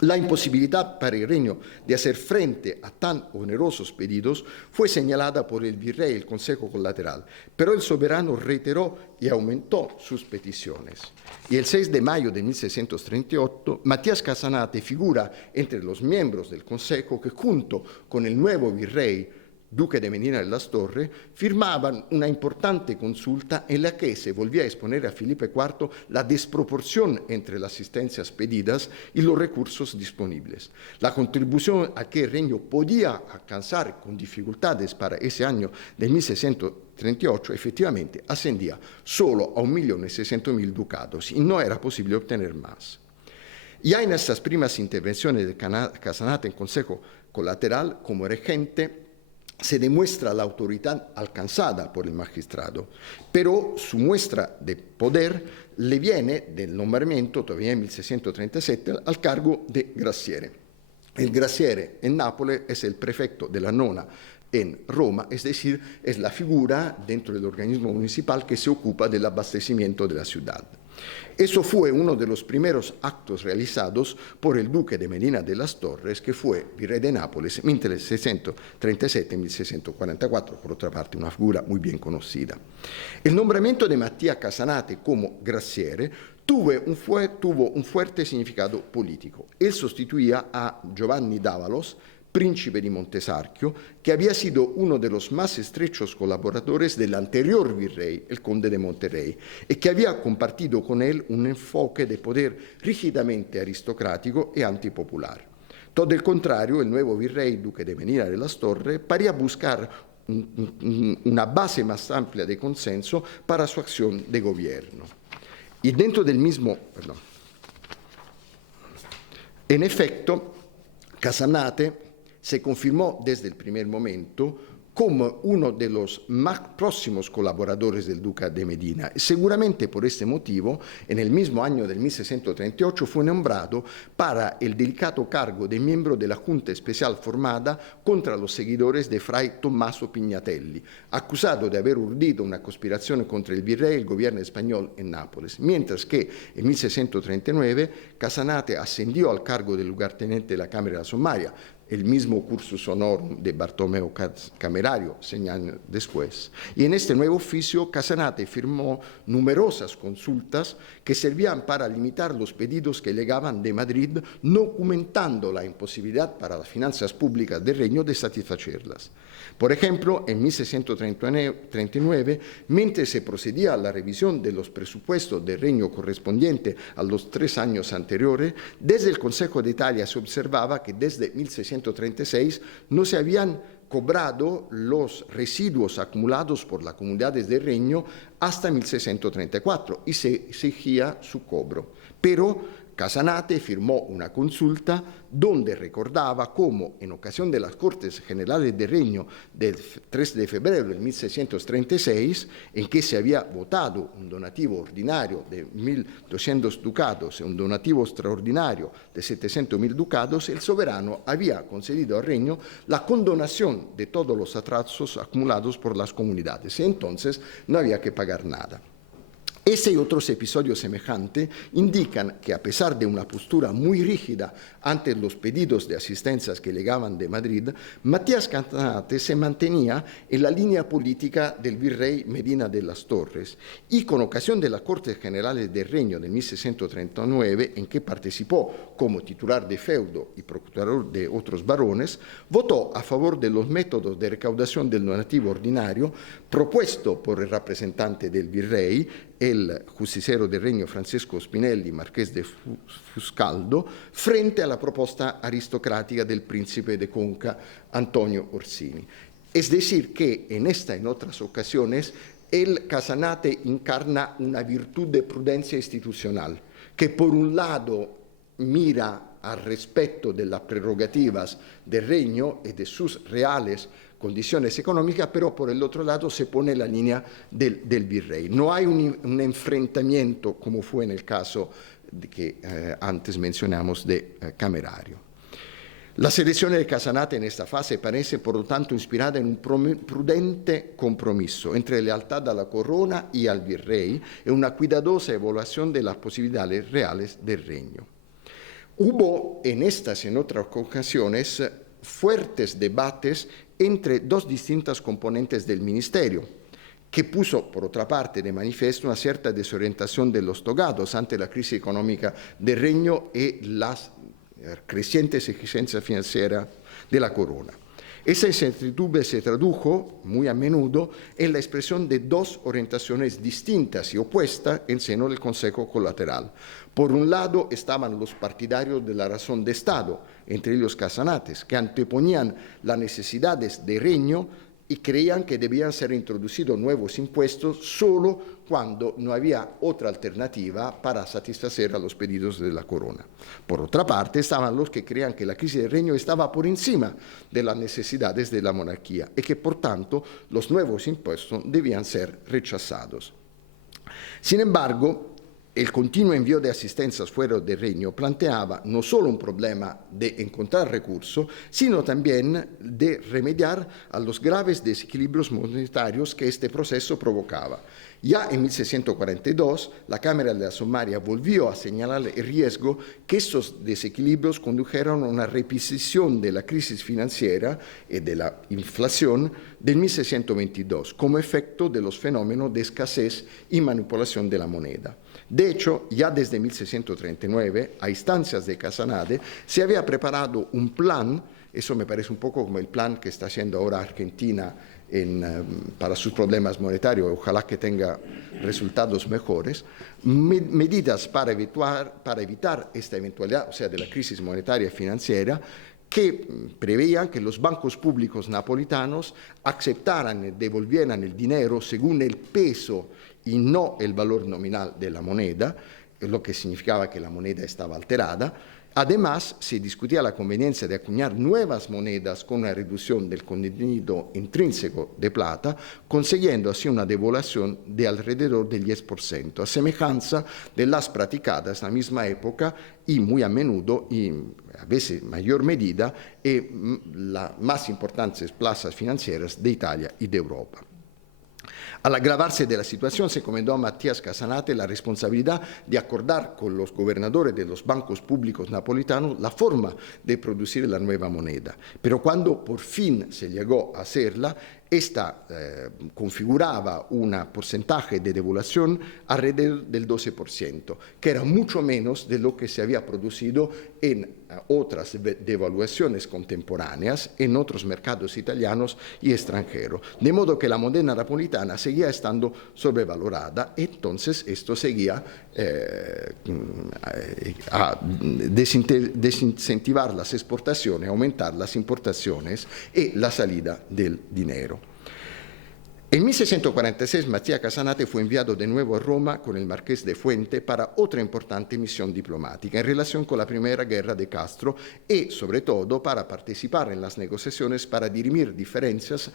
La imposibilidad para el reino de hacer frente a tan onerosos pedidos fue señalada por el virrey y el Consejo Colateral, pero el soberano reiteró y aumentó sus peticiones. Y el 6 de mayo de 1638, Mattias Casanate figura entre los miembros del Consejo que, junto con el nuevo virrey, duque de Medina de las Torres, firmaban una importante consulta en la que se volvía a exponer a Felipe IV la desproporción entre las asistencias pedidas y los recursos disponibles. La contribución a que el reino podía alcanzar con dificultades para ese año de 1638 efectivamente ascendía solo a 1.600.000 ducados y no era posible obtener más. Ya en estas primas intervenciones de Casanate en Consejo Colateral como regente, se demuestra la autoridad alcanzada por el magistrado, pero su muestra de poder le viene del nombramiento, todavía en 1637, al cargo de graciere. El graciere en Nápoles es el prefecto de la nona en Roma, es decir, es la figura dentro del organismo municipal que se ocupa del abastecimiento de la ciudad. Eso fue uno de los primeros actos realizados por el duque de Medina de las Torres, que fue virrey de Nápoles en 1637 y 1644, por otra parte una figura muy bien conocida. El nombramiento de Mattia Casanate como graciere tuvo un fuerte significado político. Él sustituía a Giovanni Dávalos, príncipe de Montesarchio, que había sido uno de los más estrechos colaboradores del anterior virrey, el conde de Monterrey, y que había compartido con él un enfoque de poder rígidamente aristocrático y antipopular. Todo el contrario, el nuevo virrey, duque de Medina de las Torres, parecía buscar una base más amplia de consenso para su acción de gobierno. Y dentro del mismo, en efecto, Casanate se confirmó desde el primer momento como uno de los más próximos colaboradores del duque de Medina. Seguramente por este motivo, en el mismo año del 1638 fue nombrado para el delicado cargo de miembro de la Junta Especial formada contra los seguidores de Fray Tommaso Pignatelli, acusado de haber urdido una conspiración contra el virrey y el gobierno español en Nápoles, mientras que en 1639 Casanate ascendió al cargo de lugarteniente de la Cámara de la Sommaria, el mismo cursus honorum de Bartolomeo Camerario, 6 años después. Y en este nuevo oficio, Casanate firmó numerosas consultas que servían para limitar los pedidos que llegaban de Madrid, documentando la imposibilidad para las finanzas públicas del reino de satisfacerlas. Por ejemplo, en 1639, mientras se procedía a la revisión de los presupuestos del reino correspondiente a los 3 años anteriores, desde el Consejo de Italia se observaba que desde 1636 no se habían cobrado los residuos acumulados por las comunidades del Reino hasta 1634 y se exigía su cobro. Pero Casanate firmó una consulta donde recordaba cómo, en ocasión de las Cortes Generales del Reino del 3 de febrero de 1636, en que se había votado un donativo ordinario de 1.200 ducados y un donativo extraordinario de 700.000 ducados, el soberano había concedido al Reino la condonación de todos los atrasos acumulados por las comunidades y entonces no había que pagar nada. Ese y otros episodios semejantes indican que, a pesar de una postura muy rígida ante los pedidos de asistencias que llegaban de Madrid, Matías Casanate se mantenía en la línea política del virrey Medina de las Torres y, con ocasión de las Cortes Generales del Reino de 1639, en que participó como titular de feudo y procurador de otros varones, votó a favor de los métodos de recaudación del donativo ordinario propuesto por el representante del virrey, el justiciero del Reino Francesco Spinelli, marqués de Fuscaldo, frente a la proposta aristocrática del príncipe de Conca, Antonio Orsini. Es decir, que en esta y en otras ocasiones el Casanate encarna una virtud de prudencia institucional, que por un lado mira al respeto de las prerrogativas del Reino y de sus reales condiciones económicas, pero por el otro lado se pone la línea del virrey. No hay un enfrentamiento como fue en el caso que antes mencionamos de Camerario. La selección de Casanate en esta fase parece, por lo tanto, inspirada en un prudente compromiso entre lealtad a la corona y al virrey y una cuidadosa evaluación de las posibilidades reales del reino. Hubo en estas y en otras ocasiones fuertes debates entre dos distintas componentes del ministerio, que puso, por otra parte, de manifiesto una cierta desorientación de los togados ante la crisis económica del Reino y las crecientes exigencias financieras de la corona. Esa incertidumbre se tradujo muy a menudo en la expresión de dos orientaciones distintas y opuestas en seno del Consejo Colateral. Por un lado estaban los partidarios de la razón de Estado, entre ellos Casanates, que anteponían las necesidades del reino y creían que debían ser introducidos nuevos impuestos solo cuando no había otra alternativa para satisfacer a los pedidos de la corona. Por otra parte, estaban los que creían que la crisis del reino estaba por encima de las necesidades de la monarquía y que, por tanto, los nuevos impuestos debían ser rechazados. Sin embargo, el continuo envío de asistencias fuera del reino planteaba no solo un problema de encontrar recursos, sino también de remediar a los graves desequilibrios monetarios que este proceso provocaba. Ya en 1642, la Cámara de la Sommaria volvió a señalar el riesgo que estos desequilibrios condujeron a una repetición de la crisis financiera y de la inflación del 1622 como efecto de los fenómenos de escasez y manipulación de la moneda. De hecho, ya desde 1639, a instancias de Casanate, se había preparado un plan, eso me parece un poco como el plan que está haciendo ahora Argentina para sus problemas monetarios, ojalá que tenga resultados mejores, medidas para evitar esta eventualidad, o sea, de la crisis monetaria y financiera, que preveían que los bancos públicos napolitanos aceptaran y devolvieran el dinero según el peso y no el valor nominal de la moneda, lo que significaba que la moneda estaba alterada. Además, se discutía la conveniencia de acuñar nuevas monedas con una reducción del contenido intrínseco de plata, consiguiendo así una devaluación de alrededor del 10%, a semejanza de las practicadas en la misma época y muy a menudo, y a veces en mayor medida, en las más importantes plazas financieras de Italia y de Europa. Al agravarse de la situación, se encomendó a Matías Casanate la responsabilidad de acordar con los gobernadores de los bancos públicos napolitanos la forma de producir la nueva moneda. Pero cuando por fin se llegó a hacerla, Esta configuraba un porcentaje de devaluación alrededor del 12%, que era mucho menos de lo que se había producido en otras devaluaciones contemporáneas en otros mercados italianos y extranjeros. De modo que la moneda napolitana seguía estando sobrevalorada, y entonces esto seguía a desincentivar las exportaciones, aumentar las importaciones y la salida del dinero. En 1646 Matías Casanate fue enviado de nuevo a Roma con el marqués de Fuente para otra importante misión diplomática en relación con la primera guerra de Castro y, sobre todo, para participar en las negociaciones para dirimir diferencias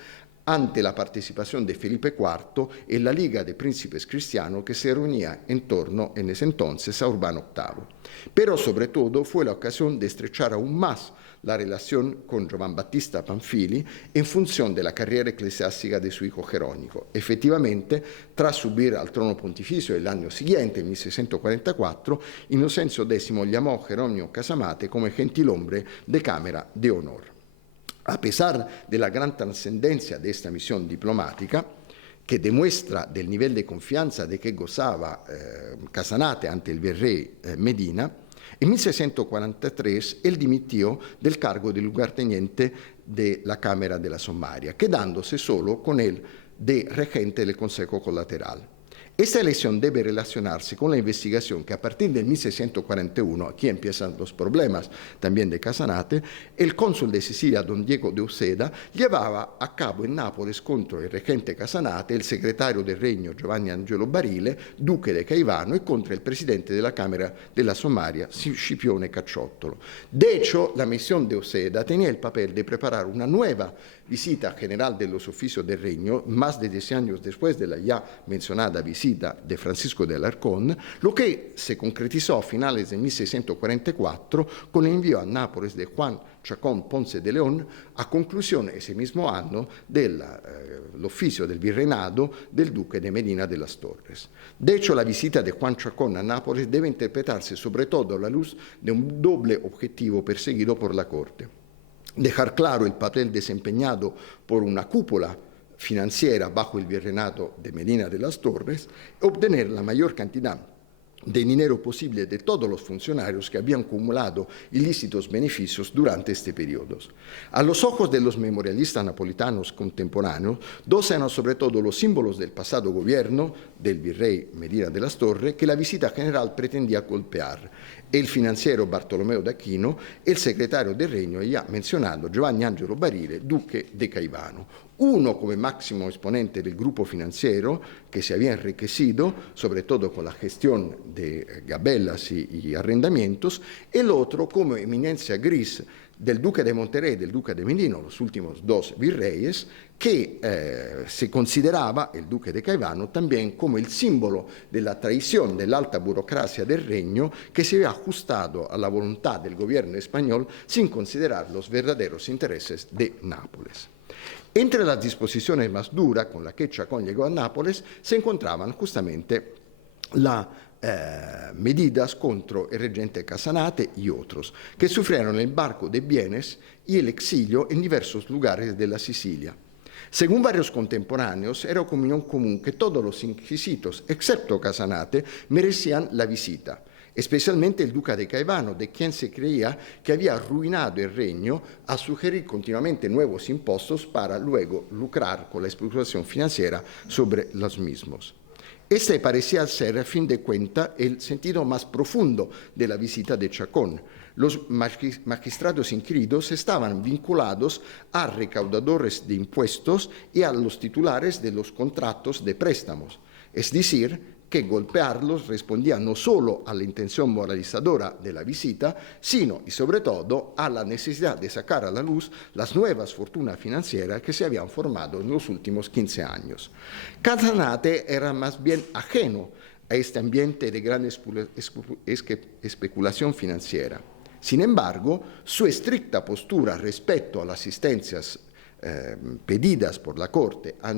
ante la participación de Felipe IV en la Liga de Príncipes Cristianos que se reunía en torno, en ese entonces, a Urbano VIII. Pero, sobre todo, fue la ocasión de estrechar aún más la relación con Giovan Battista Panfili en función de la carrera eclesiástica de su hijo Jerónimo. Efectivamente, tras subir al trono pontificio el año siguiente, en 1644, Inocencio X llamó a Jerónimo Casamate como gentilhombre de Cámara de Honor. A pesar de la gran trascendencia de esta misión diplomática, que demuestra del nivel de confianza de que gozaba Casanate ante el virrey Medina, en 1643 él dimitió del cargo de lugarteniente de la Cámara de la Sommaria, quedándose solo con él de regente del Consejo Colateral. Esta elección debe relacionarse con la investigación que a partir del 1641, aquí empiezan los problemas también de Casanate, el cónsul de Sicilia, don Diego de Uceda, llevaba a cabo en Nápoles contra el regente Casanate, el secretario del Regno Giovanni Angelo Barile, duque de Caivano, y contra el presidente de la Cámara de la Sommaria, Scipione Cacciottolo. De hecho, la misión de Uceda tenía el papel de preparar una nueva visita general de los oficios del Regno, más de 10 años después de la ya mencionada visita de Francisco de Alarcón, lo que se concretizó a finales de 1644 con el envío a Nápoles de Juan Chacón Ponce de León a conclusión ese mismo año del oficio del virreinado del duque de Medina de las Torres. De hecho, la visita de Juan Chacón a Nápoles debe interpretarse sobre todo a la luz de un doble objetivo perseguido por la corte: dejar claro el papel desempeñado por una cúpula financiera bajo el virreinato de Medina de las Torres y obtener la mayor cantidad de dinero posible de todos los funcionarios que habían acumulado ilícitos beneficios durante este periodo. A los ojos de los memorialistas napolitanos contemporáneos, dos eran sobre todo los símbolos del pasado gobierno del virrey Medina de las Torres que la visita general pretendía golpear: el financiero Bartolomeo d'Aquino e il segretario del Regno ya mencionado Giovanni Angelo Barile, duque de Caivano. Uno como máximo exponente del grupo financiero que se había enriquecido, sobre todo con la gestión de gabelas y arrendamientos, y el otro como eminencia gris del duque de Monterrey y del duque de Medina, los últimos dos virreyes, que se consideraba el duque de Caivano también como el símbolo de la traición de la alta burocracia del Regno que se había ajustado a la voluntad del gobierno español sin considerar los verdaderos intereses de Nápoles. Entre las disposiciones más duras con las que Chacón llegó a Nápoles se encontraban justamente las medidas contra el regente Casanate y otros, que sufrieron el embargo de bienes y el exilio en diversos lugares de la Sicilia. Según varios contemporáneos, era opinión común que todos los inquisitos, excepto Casanate, merecían la visita, especialmente el duque de Caivano, de quien se creía que había arruinado el reino a sugerir continuamente nuevos impuestos para luego lucrar con la especulación financiera sobre los mismos. Este parecía ser, a fin de cuentas, el sentido más profundo de la visita de Chacón. Los magistrados inquiridos estaban vinculados a recaudadores de impuestos y a los titulares de los contratos de préstamos, es decir, que golpearlos respondía no solo a la intención moralizadora de la visita, sino y sobre todo a la necesidad de sacar a la luz las nuevas fortunas financieras que se habían formado en los últimos 15 años. Casanate era más bien ajeno a este ambiente de gran especulación financiera. Sin embargo, su estricta postura respecto a las asistencias pedidas por la corte a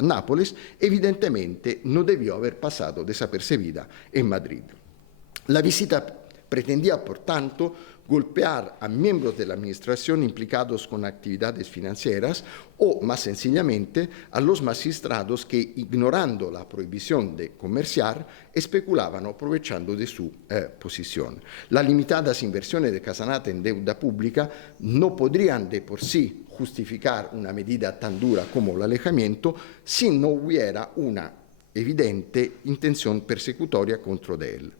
Nápoles evidentemente no debió haber pasado desapercibida en Madrid. La visita pretendía, por tanto, golpear a miembros de la administración implicados con actividades financieras o, más sencillamente, a los magistrados que, ignorando la prohibición de comerciar, especulaban aprovechando de su posición. Las limitadas inversiones de Casanate en deuda pública no podrían de por sí justificar una medida tan dura como el alejamiento si no hubiera una evidente intención persecutoria contra él.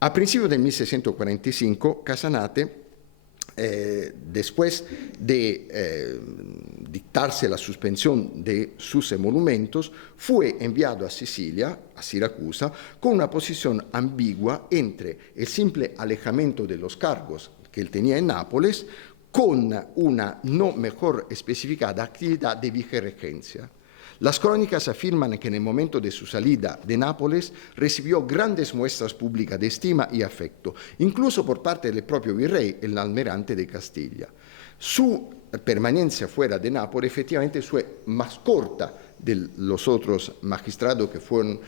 A principios de 1645, Casanate, después de dictarse la suspensión de sus emolumentos, fue enviado a Sicilia, a Siracusa, con una posición ambigua entre el simple alejamiento de los cargos que él tenía en Nápoles con una no mejor especificada actividad de vicerregencia. Las crónicas afirman que en el momento de su salida de Nápoles recibió grandes muestras públicas de estima y afecto, incluso por parte del propio virrey, el almirante de Castilla. Su permanencia fuera de Nápoles efectivamente fue más corta de los otros magistrados que fueron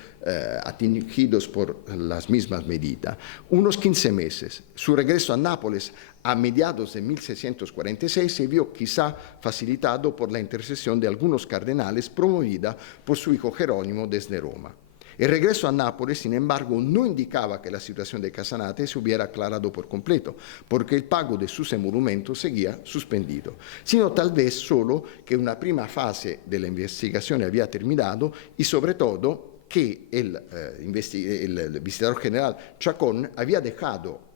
atingidos por las mismas medidas, unos 15 meses. Su regreso a Nápoles a mediados de 1646 se vio quizá facilitado por la intercesión de algunos cardenales promovida por su hijo Jerónimo desde Roma. El regreso a Nápoles, sin embargo, no indicaba que la situación de Casanate se hubiera aclarado por completo, porque el pago de sus emolumentos seguía suspendido, sino tal vez solo que una prima fase de la investigación había terminado y, sobre todo, que el visitador general Chacón había dejado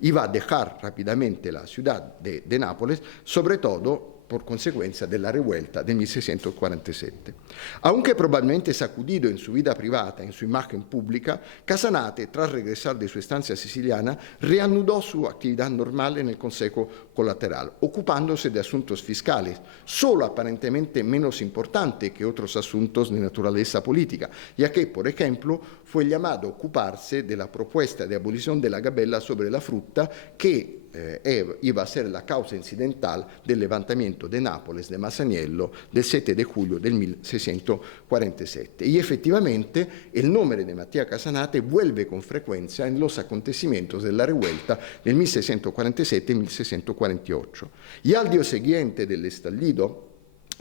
iba a dejar rápidamente la ciudad de Nápoles, sobre todo por consecuencia de la revuelta de 1647. Aunque probablemente sacudido en su vida privata, en su imagen pública, Casanate, tras regresar de su estancia siciliana, reanudó su actividad normal en el Consejo Colateral, ocupándose de asuntos fiscales, solo aparentemente menos importante que otros asuntos de naturaleza política, ya que, por ejemplo, fue llamado a ocuparse de la propuesta de abolición de la gabella sobre la fruta que iba a ser la causa incidental del levantamiento de Nápoles, de Masaniello, del 7 de julio del 1647. Y efectivamente, el nombre de Matías Casanate vuelve con frecuencia en los acontecimientos de la revuelta del 1647 y 1648. Y al día siguiente del estallido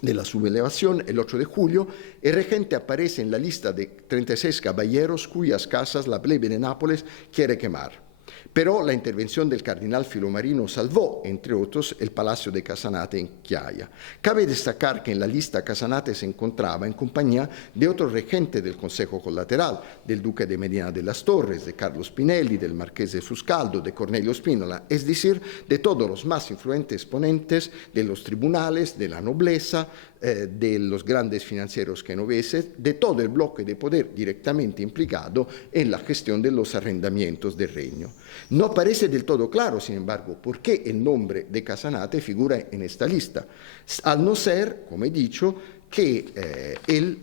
de la sublevación, el 8 de julio, el regente aparece en la lista de 36 caballeros cuyas casas la plebe de Nápoles quiere quemar. Pero la intervención del cardenal Filomarino salvó, entre otros, el palacio de Casanate en Chiaia. Cabe destacar que en la lista Casanate se encontraba en compañía de otro regente del Consejo Colateral, del duque de Medina de las Torres, de Carlo Spinelli, del marqués de Fuscaldo, de Cornelio Spínola, es decir, de todos los más influyentes exponentes de los tribunales, de la nobleza, de los grandes financieros genoveses, de todo el bloque de poder directamente implicado en la gestión de los arrendamientos del reino. No parece del todo claro, sin embargo, por qué el nombre de Casanate figura en esta lista, al no ser, como he dicho, que él,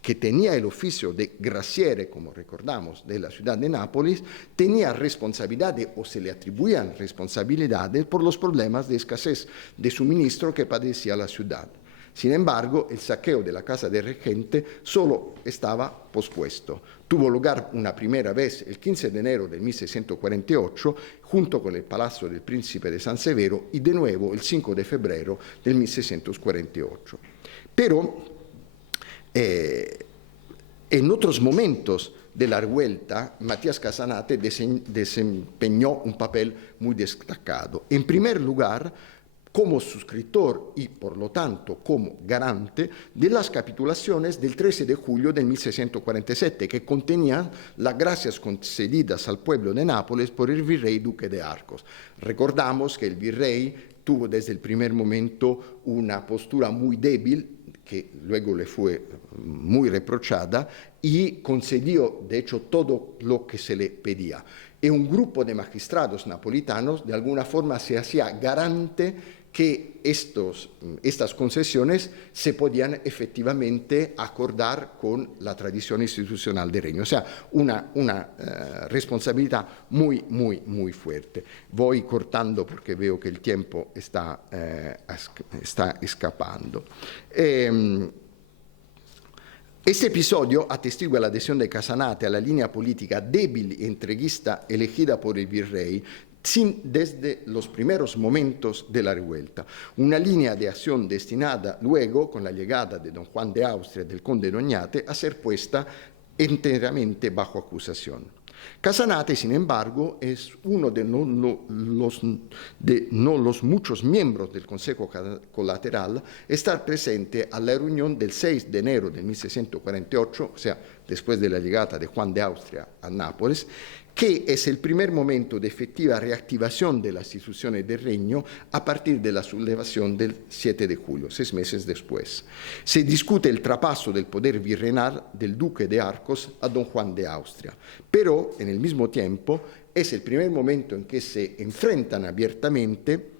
que tenía el oficio de graciere, como recordamos, de la ciudad de Nápoles, tenía responsabilidades o se le atribuían responsabilidades por los problemas de escasez de suministro que padecía la ciudad. Sin embargo, el saqueo de la casa del regente solo estaba pospuesto. Tuvo lugar una primera vez el 15 de enero de 1648, junto con el Palacio del Príncipe de San Severo, y de nuevo el 5 de febrero del 1648. Pero en otros momentos de la revuelta, Matías Casanate desempeñó un papel muy destacado. En primer lugar, como suscriptor y, por lo tanto, como garante de las capitulaciones del 13 de julio de 1647, que contenían las gracias concedidas al pueblo de Nápoles por el virrey duque de Arcos. Recordamos que el virrey tuvo desde el primer momento una postura muy débil, que luego le fue muy reprochada, y concedió, de hecho, todo lo que se le pedía. Y un grupo de magistrados napolitanos, de alguna forma, se hacía garante que estas concesiones se podían efectivamente acordar con la tradición institucional del reino. O sea, una responsabilidad muy, muy, muy fuerte. Voy cortando porque veo que el tiempo está escapando. Este episodio atestigua la adhesión de Casanate a la línea política débil y entreguista elegida por el virrey desde los primeros momentos de la revuelta. Una línea de acción destinada luego, con la llegada de don Juan de Austria y del conde de Oñate, a ser puesta enteramente bajo acusación. Casanate, sin embargo, es uno de los muchos miembros del Consejo Colateral estar presente a la reunión del 6 de enero de 1648, o sea, después de la llegada de Juan de Austria a Nápoles, que es el primer momento de efectiva reactivación de las instituciones del reino a partir de la sublevación del 7 de julio, 6 meses después. Se discute el traspaso del poder virreinal del duque de Arcos a don Juan de Austria, pero en el mismo tiempo es el primer momento en que se enfrentan abiertamente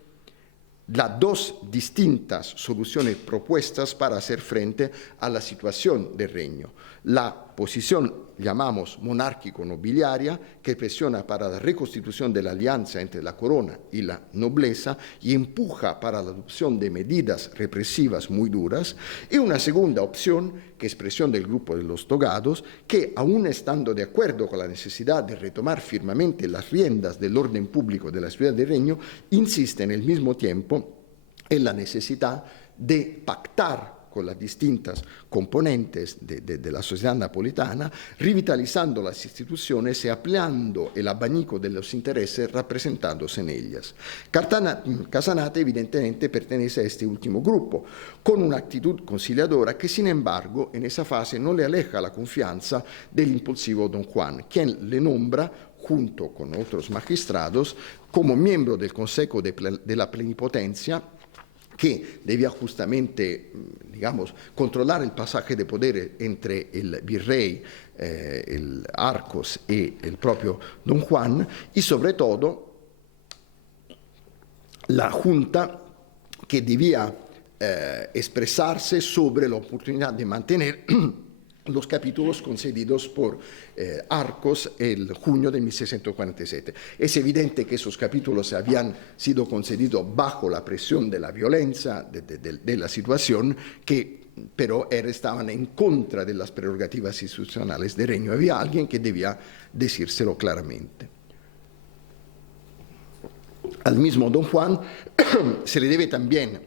las dos distintas soluciones propuestas para hacer frente a la situación del reino. La posición, llamamos monárquico-nobiliaria, que presiona para la reconstitución de la alianza entre la corona y la nobleza y empuja para la adopción de medidas represivas muy duras, y una segunda opción, que es presión del grupo de los togados, que aún estando de acuerdo con la necesidad de retomar firmemente las riendas del orden público de la ciudad del reino, insiste en el mismo tiempo en la necesidad de pactar con las distintas componentes de la sociedad napolitana, revitalizando las instituciones y ampliando el abanico de los intereses representados en ellas. Casanate evidentemente pertenece a este último grupo, con una actitud conciliadora que, sin embargo, en esa fase no le aleja la confianza del impulsivo don Juan, quien le nombra, junto con otros magistrados, como miembro del Consejo de la Plenipotencia, que debía justamente, digamos, controlar el pasaje de poder entre el virrey, el Arcos y el propio don Juan, y sobre todo la junta que debía expresarse sobre la oportunidad de mantener los capítulos concedidos por Arcos el junio de 1647. Es evidente que esos capítulos habían sido concedidos bajo la presión de la violencia, de la situación, que pero estaban en contra de las prerrogativas institucionales del reino. Había alguien que debía decírselo claramente. Al mismo don Juan se le debe también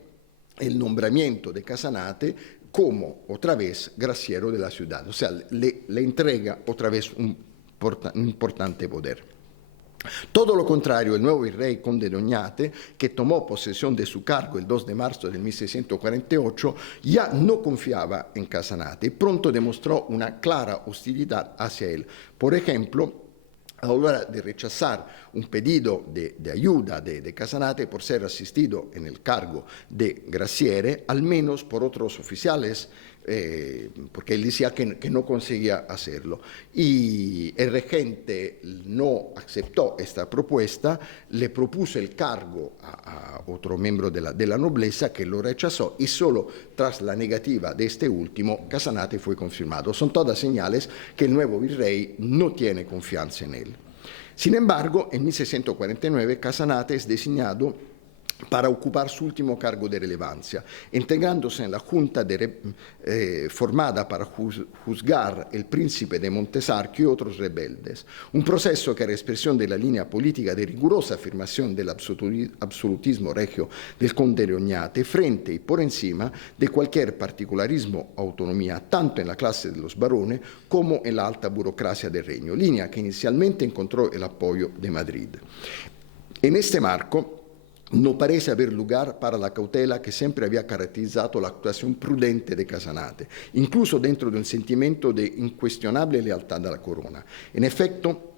el nombramiento de Casanate como otra vez graciero de la ciudad, o sea, le entrega otra vez un importante poder. Todo lo contrario, el nuevo virrey conde de Oñate, que tomó posesión de su cargo el 2 de marzo de 1648, ya no confiaba en Casanate y pronto demostró una clara hostilidad hacia él. Por ejemplo, a la hora de rechazar un pedido de ayuda de Casanate por ser asistido en el cargo de graciere, al menos por otros oficiales, porque él decía que no conseguía hacerlo. Y el regente no aceptó esta propuesta, le propuso el cargo a otro miembro de la nobleza que lo rechazó y solo tras la negativa de este último, Casanate fue confirmado. Son todas señales que el nuevo virrey no tiene confianza en él. Sin embargo, en 1649 Casanate es designado para ocupar su último cargo de relevancia, integrándose en la junta formada para juzgar el príncipe de Montesarchio y otros rebeldes, un proceso que era expresión de la línea política de rigurosa afirmación del absolutismo regio del conde de Oñate, frente y por encima de cualquier particularismo o autonomía, tanto en la clase de los varones como en la alta burocracia del reino, línea que inicialmente encontró el apoyo de Madrid. En este marco, no parece haber lugar para la cautela que siempre había caracterizado la actuación prudente de Casanate, incluso dentro de un sentimiento de incuestionable lealtad a la corona. En efecto,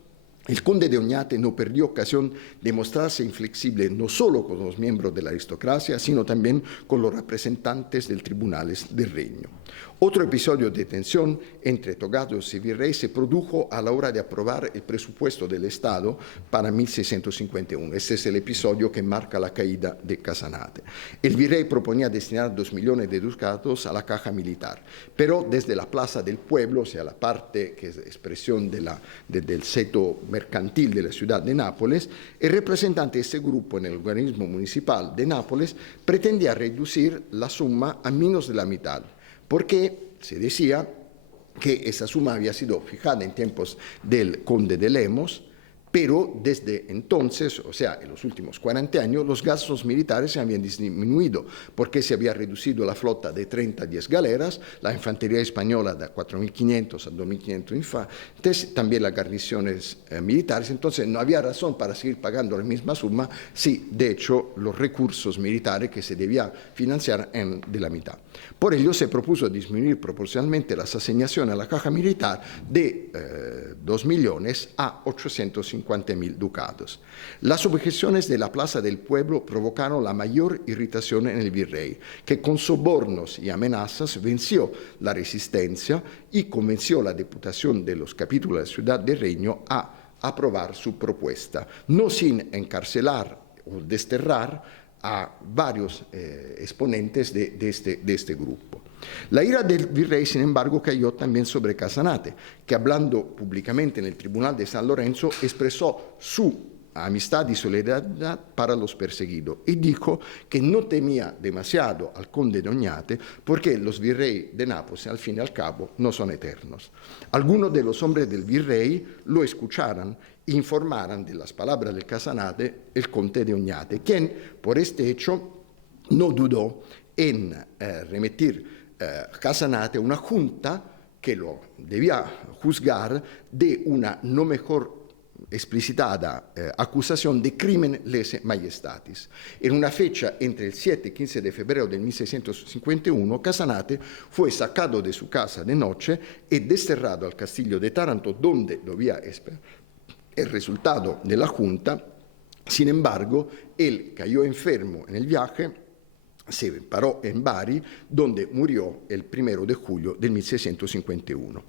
el conde de Oñate no perdió ocasión de mostrarse inflexible no solo con los miembros de la aristocracia, sino también con los representantes del tribunales del reino. Otro episodio de tensión entre togados y virrey se produjo a la hora de aprobar el presupuesto del Estado para 1651. Este es el episodio que marca la caída de Casanate. El virrey proponía destinar 2 millones de ducados a la caja militar, pero desde la Plaza del Pueblo, o sea, la parte que es expresión del seto mercantil de la ciudad de Nápoles, el representante de este grupo en el organismo municipal de Nápoles pretendía reducir la suma a menos de la mitad, porque se decía que esa suma había sido fijada en tiempos del conde de Lemos Pero desde entonces, o sea, en los últimos 40 años, los gastos militares se habían disminuido porque se había reducido la flota de 30 a 10 galeras, la infantería española de 4.500 a 2.500 infantes, también las guarniciones militares. Entonces no había razón para seguir pagando la misma suma si, de hecho, los recursos militares que se debía financiar eran de la mitad. Por ello se propuso disminuir proporcionalmente las asignaciones a la caja militar de 2 millones a 850.000 ducados. Las objeciones de la Plaza del Pueblo provocaron la mayor irritación en el virrey, que con sobornos y amenazas venció la resistencia y convenció a la Diputación de los capítulos de la Ciudad del Reino a aprobar su propuesta, no sin encarcelar o desterrar a varios exponentes de este grupo. La ira del virrey, sin embargo, cayó también sobre Casanate, que hablando públicamente en el Tribunal de San Lorenzo expresó su amistad y solidaridad para los perseguidos y dijo que no temía demasiado al conde de Oñate porque los virreyes de Nápoles, al fin y al cabo, no son eternos. Algunos de los hombres del virrey lo escucharan e informaran de las palabras del Casanate el conde de Oñate, quien, por este hecho, no dudó en remitir Casanate a una junta que lo debía juzgar de una no mejor explicitada acusación de crimen lese majestatis. En una fecha entre el 7 y 15 de febrero del 1651, Casanate fue sacado de su casa de noche y desterrado al castillo de Taranto, donde debía esperar el resultado de la junta. Sin embargo, él cayó enfermo en el viaje, se paró en Bari, donde murió el 1 de julio del 1651.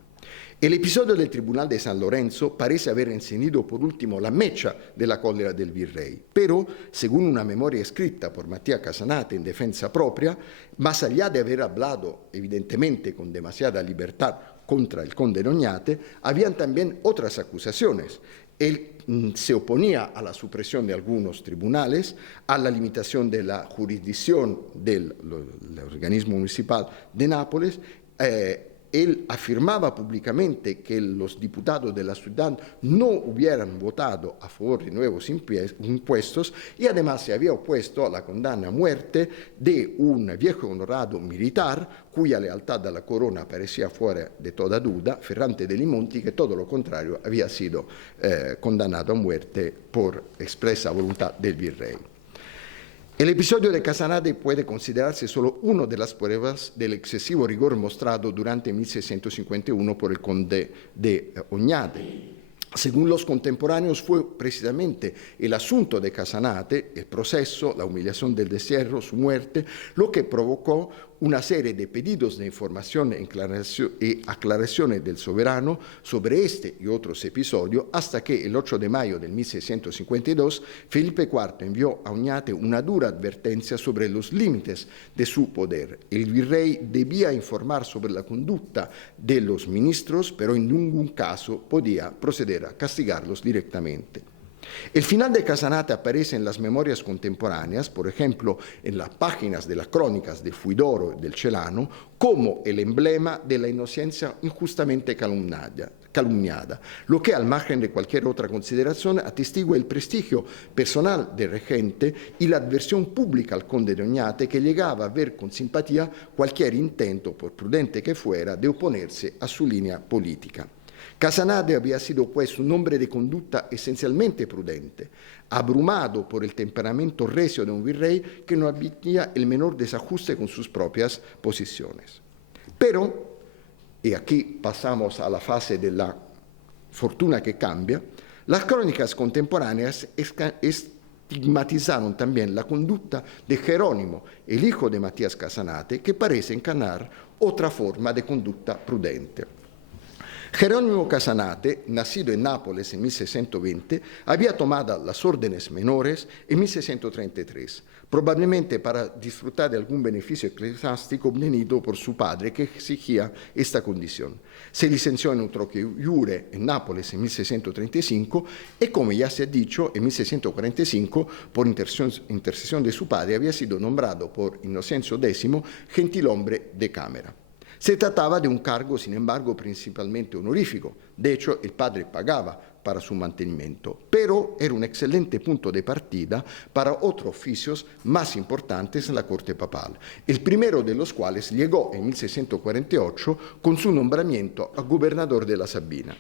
El episodio del Tribunal de San Lorenzo parece haber encendido por último la mecha de la cólera del virrey, pero, según una memoria escrita por Matías Casanate en defensa propia, más allá de haber hablado evidentemente con demasiada libertad contra el conde de Oñate, habían también otras acusaciones. Él se oponía a la supresión de algunos tribunales, a la limitación de la jurisdicción del organismo municipal de Nápoles. Él afirmaba públicamente que los diputados de la ciudad no hubieran votado a favor de nuevos impuestos y además se había opuesto a la condena a muerte de un viejo honorado militar cuya lealtad a la corona parecía fuera de toda duda, Ferrante de Limonti, que todo lo contrario había sido condenado a muerte por expresa voluntad del virrey. El episodio de Casanate puede considerarse solo una de las pruebas del excesivo rigor mostrado durante 1651 por el conde de Oñate. Según los contemporáneos, fue precisamente el asunto de Casanate, el proceso, la humillación del destierro, su muerte, lo que provocó una serie de pedidos de información y aclaraciones del soberano sobre este y otros episodios, hasta que el 8 de mayo del 1652 Felipe IV envió a Oñate una dura advertencia sobre los límites de su poder. El virrey debía informar sobre la conducta de los ministros, pero en ningún caso podía proceder a castigarlos directamente. El final de Casanate aparece en las memorias contemporáneas, por ejemplo, en las páginas de las crónicas de Fuidoro y del Celano, como el emblema de la inocencia injustamente calumniada, lo que, al margen de cualquier otra consideración, atestigua el prestigio personal del regente y la adversión pública al conde de Oñate, que llegaba a ver con simpatía cualquier intento, por prudente que fuera, de oponerse a su línea política. Casanate había sido pues un hombre de conducta esencialmente prudente, abrumado por el temperamento recio de un virrey que no admitía el menor desajuste con sus propias posiciones. Pero, y aquí pasamos a la fase de la fortuna que cambia, las crónicas contemporáneas estigmatizaron también la conducta de Jerónimo, el hijo de Matías Casanate, que parece encarnar otra forma de conducta prudente. Jerónimo Casanate, nacido en Nápoles en 1620, había tomado las órdenes menores en 1633, probablemente para disfrutar de algún beneficio eclesiástico obtenido por su padre que exigía esta condición. Se licenció en utroque iure en Nápoles en 1635 y, como ya se ha dicho, en 1645, por intercesión de su padre, había sido nombrado por Inocencio X gentilhombre de cámara. Se trataba de un cargo, sin embargo, principalmente honorífico. De hecho, el padre pagaba para su mantenimiento, pero era un excelente punto de partida para otros oficios más importantes en la corte papal, el primero de los cuales llegó en 1648 con su nombramiento a gobernador de la Sabina.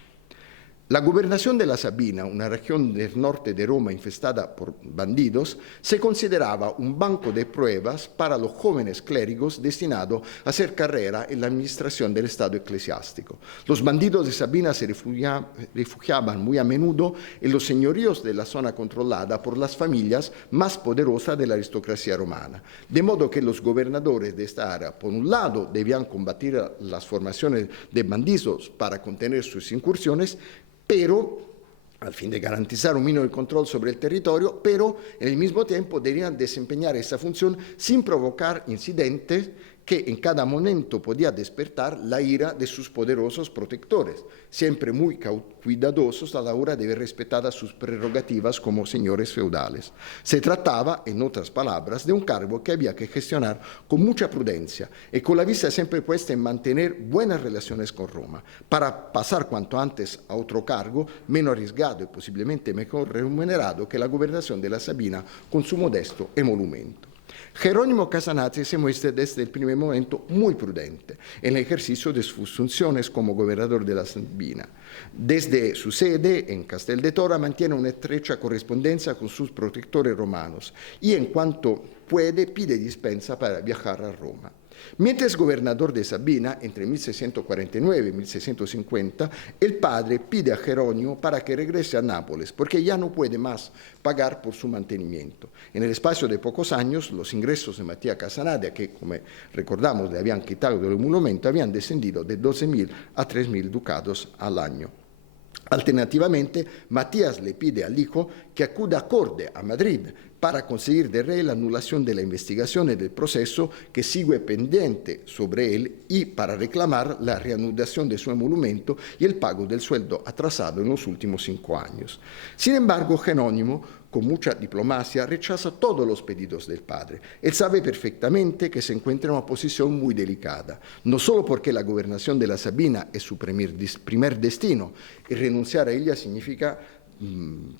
La gobernación de la Sabina, una región del norte de Roma infestada por bandidos, se consideraba un banco de pruebas para los jóvenes clérigos destinados a hacer carrera en la administración del Estado eclesiástico. Los bandidos de Sabina se refugiaban muy a menudo en los señoríos de la zona controlada por las familias más poderosas de la aristocracia romana, de modo que los gobernadores de esta área, por un lado, debían combatir las formaciones de bandidos para contener sus incursiones, pero al fin de garantizar un mínimo de control sobre el territorio, pero en el mismo tiempo debían desempeñar esa función sin provocar incidentes que en cada momento podía despertar la ira de sus poderosos protectores, siempre muy cuidadosos a la hora de ver respetadas sus prerrogativas como señores feudales. Se trataba, en otras palabras, de un cargo que había que gestionar con mucha prudencia y con la vista siempre puesta en mantener buenas relaciones con Roma, para pasar cuanto antes a otro cargo menos arriesgado y posiblemente mejor remunerado que la gobernación de la Sabina con su modesto emolumento. Jerónimo Casanati se muestra desde el primer momento muy prudente en el ejercicio de sus funciones como gobernador de la Sabina. Desde su sede en Castel de Tora mantiene una estrecha correspondencia con sus protectores romanos y en cuanto puede pide dispensa para viajar a Roma. Mientras gobernador de Sabina, entre 1649 y 1650, el padre pide a Jerónimo para que regrese a Nápoles, porque ya no puede más pagar por su mantenimiento. En el espacio de pocos años, los ingresos de Matías Casanati, que, como recordamos, le habían quitado del monumento, habían descendido de 12.000 a 3.000 ducados al año. Alternativamente, Matías le pide al hijo que acuda a corte a Madrid para conseguir del rey la anulación de la investigación y del proceso que sigue pendiente sobre él y para reclamar la reanudación de su emolumento y el pago del sueldo atrasado en los últimos 5 años. Sin embargo, Jerónimo, con mucha diplomacia, rechaza todos los pedidos del padre. Él sabe perfectamente que se encuentra en una posición muy delicada, no solo porque la gobernación de la Sabina es su primer destino, y renunciar a ella significa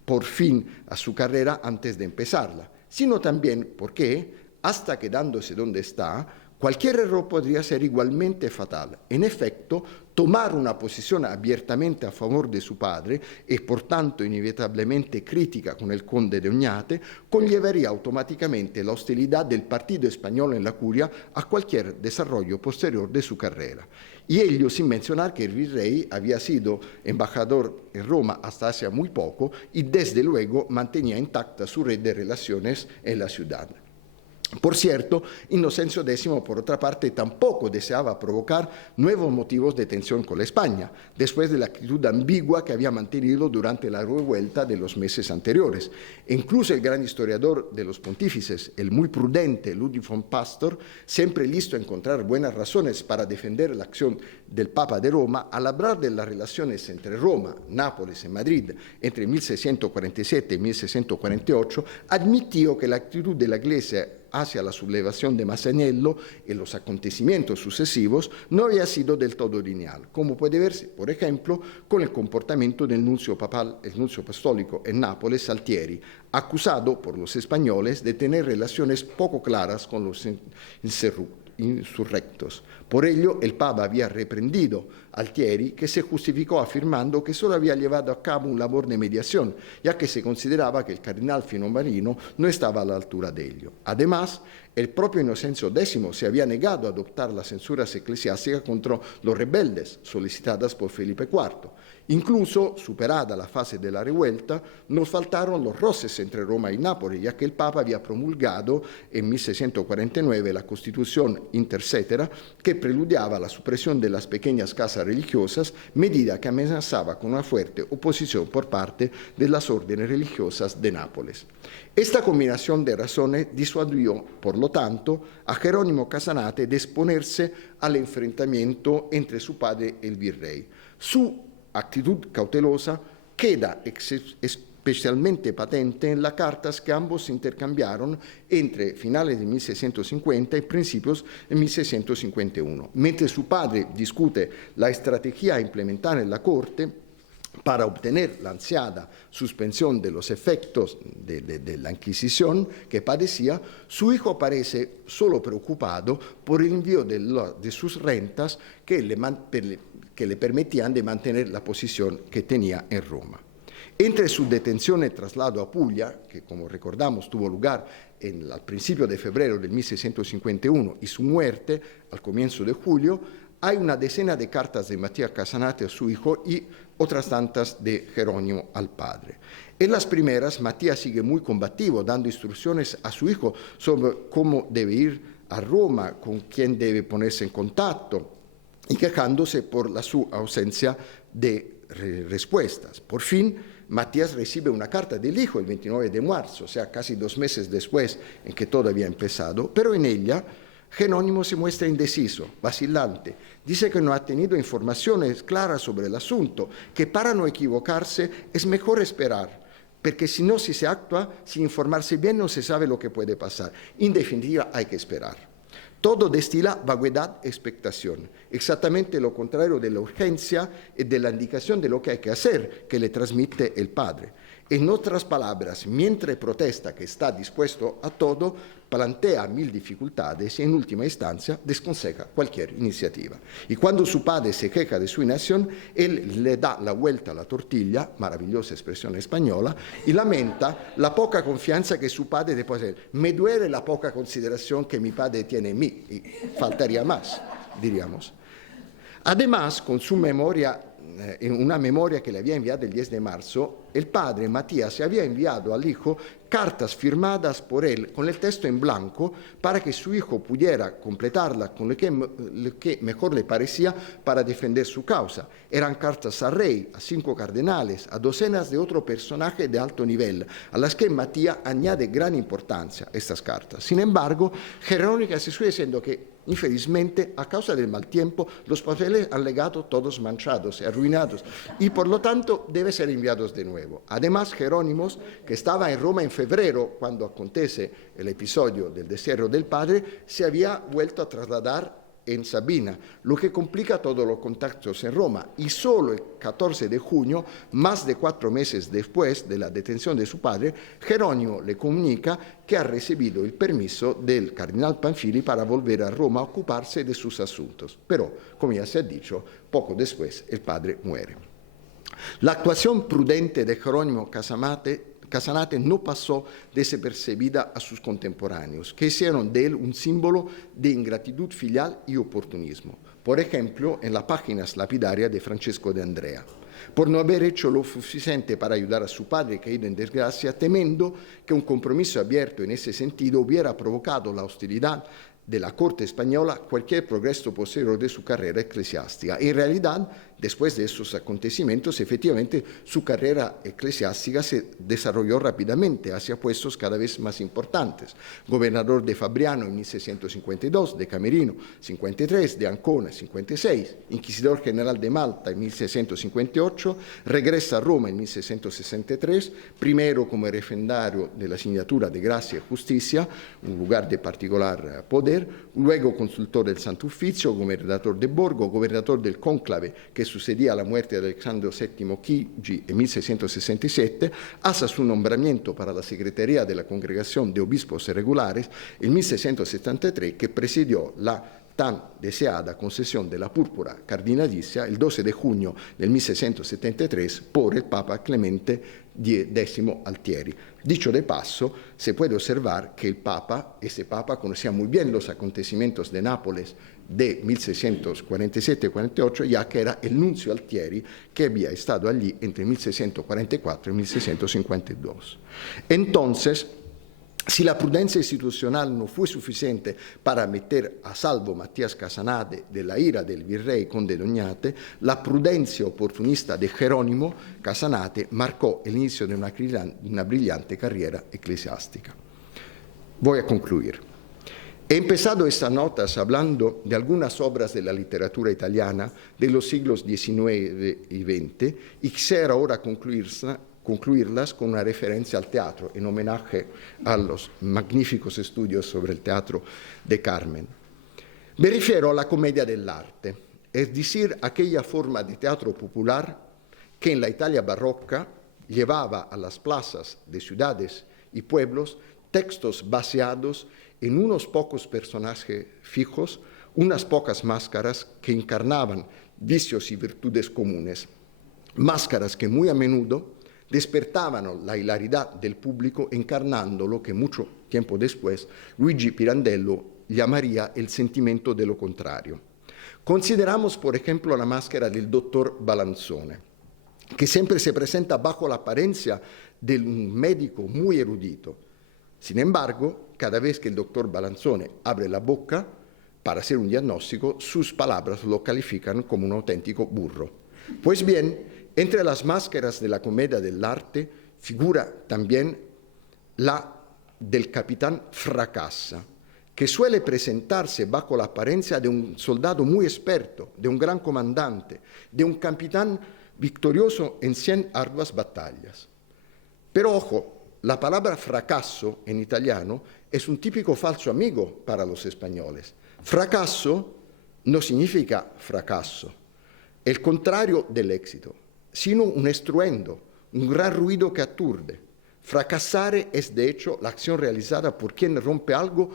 por fin a su carrera antes de empezarla, sino también porque, hasta quedándose donde está, cualquier error podría ser igualmente fatal. En efecto, tomar una posición abiertamente a favor de su padre y por tanto inevitablemente crítica con el conde de Oñate conllevaría automáticamente la hostilidad del partido español en la curia a cualquier desarrollo posterior de su carrera. Y ello sin mencionar que el virrey había sido embajador en Roma hasta hace muy poco y desde luego mantenía intacta su red de relaciones en la ciudad. Por cierto, Inocencio X, por otra parte, tampoco deseaba provocar nuevos motivos de tensión con la España, después de la actitud ambigua que había mantenido durante la revuelta de los meses anteriores. E incluso el gran historiador de los pontífices, el muy prudente Ludwig von Pastor, siempre listo a encontrar buenas razones para defender la acción del Papa de Roma, al hablar de las relaciones entre Roma, Nápoles y Madrid entre 1647 y 1648, admitió que la actitud de la Iglesia hacia la sublevación de Masaniello y los acontecimientos sucesivos no había sido del todo lineal, como puede verse, por ejemplo, con el comportamiento del nuncio papal, el nuncio apostólico en Nápoles, Saltieri, acusado por los españoles de tener relaciones poco claras con los insurrectos. Por ello, el Papa había reprendido a Altieri, que se justificó afirmando que solo había llevado a cabo un labor de mediación, ya que se consideraba que el cardenal Finomarino no estaba a la altura de ello. Además, el propio Inocencio X se había negado a adoptar las censuras eclesiásticas contra los rebeldes solicitadas por Felipe IV. Incluso, superada la fase de la revuelta, nos faltaron los roces entre Roma y Nápoles, ya que el Papa había promulgado en 1649 la Constitución Intercetera, que preludiaba la supresión de las pequeñas casas religiosas, medida que amenazaba con una fuerte oposición por parte de las órdenes religiosas de Nápoles. Esta combinación de razones disuadió, por lo tanto, a Jerónimo Casanati de exponerse al enfrentamiento entre su padre y el virrey. Su actitud cautelosa queda especialmente patente en las cartas que ambos intercambiaron entre finales de 1650 y principios de 1651. Mientras su padre discute la estrategia a implementar en la corte para obtener la ansiada suspensión de los efectos de la Inquisición que padecía, su hijo parece solo preocupado por el envío de sus rentas que le permitían de mantener la posición que tenía en Roma. Entre su detención y traslado a Puglia, que como recordamos tuvo lugar al principio de febrero del 1651, y su muerte al comienzo de julio, hay una decena de cartas de Matías Casanate a su hijo y otras tantas de Jerónimo al padre. En las primeras, Matías sigue muy combativo, dando instrucciones a su hijo sobre cómo debe ir a Roma, con quién debe ponerse en contacto, y quejándose por su ausencia de respuestas. Por fin, Matías recibe una carta del hijo el 29 de marzo, o sea, casi 2 meses después en que todo había empezado, pero en ella Jerónimo se muestra indeciso, vacilante. Dice que no ha tenido informaciones claras sobre el asunto, que para no equivocarse es mejor esperar, porque si no, si se actúa sin informarse bien, no se sabe lo que puede pasar. En definitiva, hay que esperar. Todo destila vaguedad y expectación, exactamente lo contrario de la urgencia y de la indicación de lo que hay que hacer que le transmite el padre. En otras palabras, mientras protesta que está dispuesto a todo, plantea 1000 dificultades y en última instancia desconseja cualquier iniciativa. Y cuando su padre se queja de su inacción, él le da la vuelta a la tortilla, maravillosa expresión española, y lamenta la poca confianza que su padre le puede tener. Me duele la poca consideración que mi padre tiene en mí, y faltaría más, diríamos. Además, con su memoria, en una memoria que le había enviado el 10 de marzo, el padre Matías había enviado al hijo cartas firmadas por él con el texto en blanco para que su hijo pudiera completarla con lo que mejor le parecía para defender su causa. Eran cartas a rey, a 5 cardenales, a docenas de otros personajes de alto nivel, a las que Matías añade gran importancia estas cartas. Sin embargo, Jerónimo se sigue diciendo que infelizmente, a causa del mal tiempo, los papeles han llegado todos manchados y arruinados y por lo tanto deben ser enviados de nuevo. Además, Jerónimo, que estaba en Roma en febrero cuando acontece el episodio del destierro del padre, se había vuelto a trasladar en Sabina, lo que complica todos los contactos en Roma. Y solo el 14 de junio, más de 4 meses después de la detención de su padre, Jerónimo le comunica que ha recibido el permiso del cardenal Pamphili para volver a Roma a ocuparse de sus asuntos. Pero, como ya se ha dicho, poco después el padre muere. La actuación prudente de Jerónimo Casanate no pasó desapercibida a sus contemporáneos, que hicieron de él un símbolo de ingratitud filial y oportunismo. Por ejemplo, en la página lapidaria de Francesco de Andrea. Por no haber hecho lo suficiente para ayudar a su padre caído en desgracia, temiendo que un compromiso abierto en ese sentido hubiera provocado la hostilidad de la corte española cualquier progreso posterior de su carrera eclesiástica. En realidad, después de esos acontecimientos, efectivamente, su carrera eclesiástica se desarrolló rápidamente hacia puestos cada vez más importantes. Gobernador de Fabriano en 1652, de Camerino 53, de Ancona 56, inquisidor general de Malta en 1658, regresa a Roma en 1663, primero como referendario de la Asignatura de Gracia y Justicia, un lugar de particular poder, luego consultor del Santo Ufficio, gobernador de Borgo, gobernador del cónclave que sucedía a la muerte de Alexandro VII Chigi en 1667, hasta su nombramiento para la Secretaría de la Congregación de Obispos Regulares en 1673, que presidió la tan deseada concesión de la púrpura cardinalicia el 12 de junio del 1673 por el Papa Clemente X Altieri. Dicho de paso, se puede observar que ese Papa conocía muy bien los acontecimientos de Nápoles de 1647-48, ya que era el nuncio Altieri que había estado allí entre 1644 y 1652. Entonces, si la prudencia institucional no fue suficiente para meter a salvo Matías Casanate de la ira del virrey conde d'Oñate, la prudencia oportunista de Jerónimo Casanate marcó el inicio de una brillante carrera eclesiástica. Voy a concluir. He empezado estas notas hablando de algunas obras de la literatura italiana de los siglos XIX y XX y quisiera ahora concluirlas con una referencia al teatro, en homenaje a los magníficos estudios sobre el teatro de Carmen. Me refiero a la comedia dell'arte, es decir, aquella forma de teatro popular que en la Italia barroca llevaba a las plazas de ciudades y pueblos textos baseados en unos pocos personajes fijos, unas pocas máscaras que encarnaban vicios y virtudes comunes, máscaras que muy a menudo despertaban la hilaridad del público encarnando lo que mucho tiempo después Luigi Pirandello llamaría el sentimiento de lo contrario. Consideramos, por ejemplo, la máscara del doctor Balanzone, que siempre se presenta bajo la apariencia de un médico muy erudito. Sin embargo, cada vez que el doctor Balanzone abre la boca para hacer un diagnóstico, sus palabras lo califican como un auténtico burro. Pues bien, entre las máscaras de la comedia dell'arte figura también la del capitán Fracassa, que suele presentarse bajo la apariencia de un soldado muy experto, de un gran comandante, de un capitán victorioso en 100 arduas batallas. Pero ojo, la palabra fracasso en italiano es un típico falso amigo para los españoles. Fracasso no significa fracaso, el contrario del éxito, sino un estruendo, un gran ruido que aturde. Fracasare es de hecho la acción realizada por quien rompe algo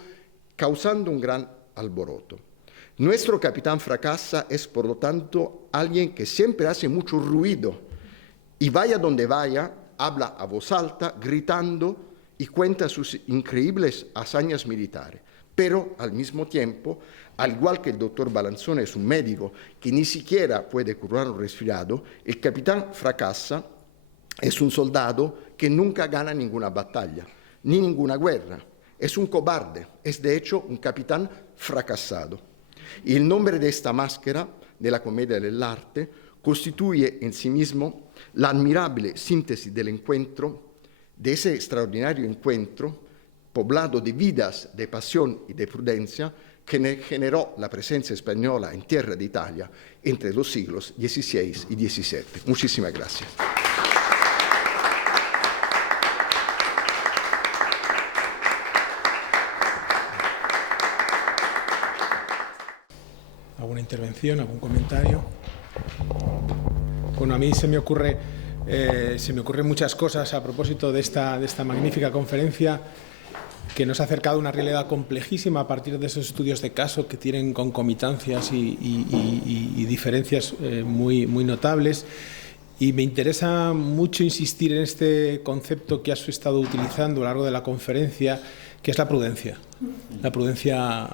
causando un gran alboroto. Nuestro capitán Fracassa es por lo tanto alguien que siempre hace mucho ruido y vaya donde vaya, habla a voz alta, gritando y cuenta sus increíbles hazañas militares. Pero al mismo tiempo, al igual que el doctor Balanzone es un médico que ni siquiera puede curar un resfriado, el capitán Fracassa es un soldado que nunca gana ninguna batalla, ni ninguna guerra. Es un cobarde, es de hecho un capitán fracasado. Y el nombre de esta máscara, de la comedia dell'arte, constituye en sí mismo la admirable síntesis del encuentro, de ese extraordinario encuentro, poblado de vidas, de pasión y de prudencia, que generó la presencia española en tierra de Italia entre los siglos XVI y XVII. Muchísimas gracias. ¿Alguna intervención, algún comentario? Bueno, a mí se me ocurren muchas cosas a propósito de esta magnífica conferencia que nos ha acercado a una realidad complejísima a partir de esos estudios de caso que tienen concomitancias y diferencias muy notables. Y me interesa mucho insistir en este concepto que has estado utilizando a lo largo de la conferencia, que es la prudencia. La prudencia,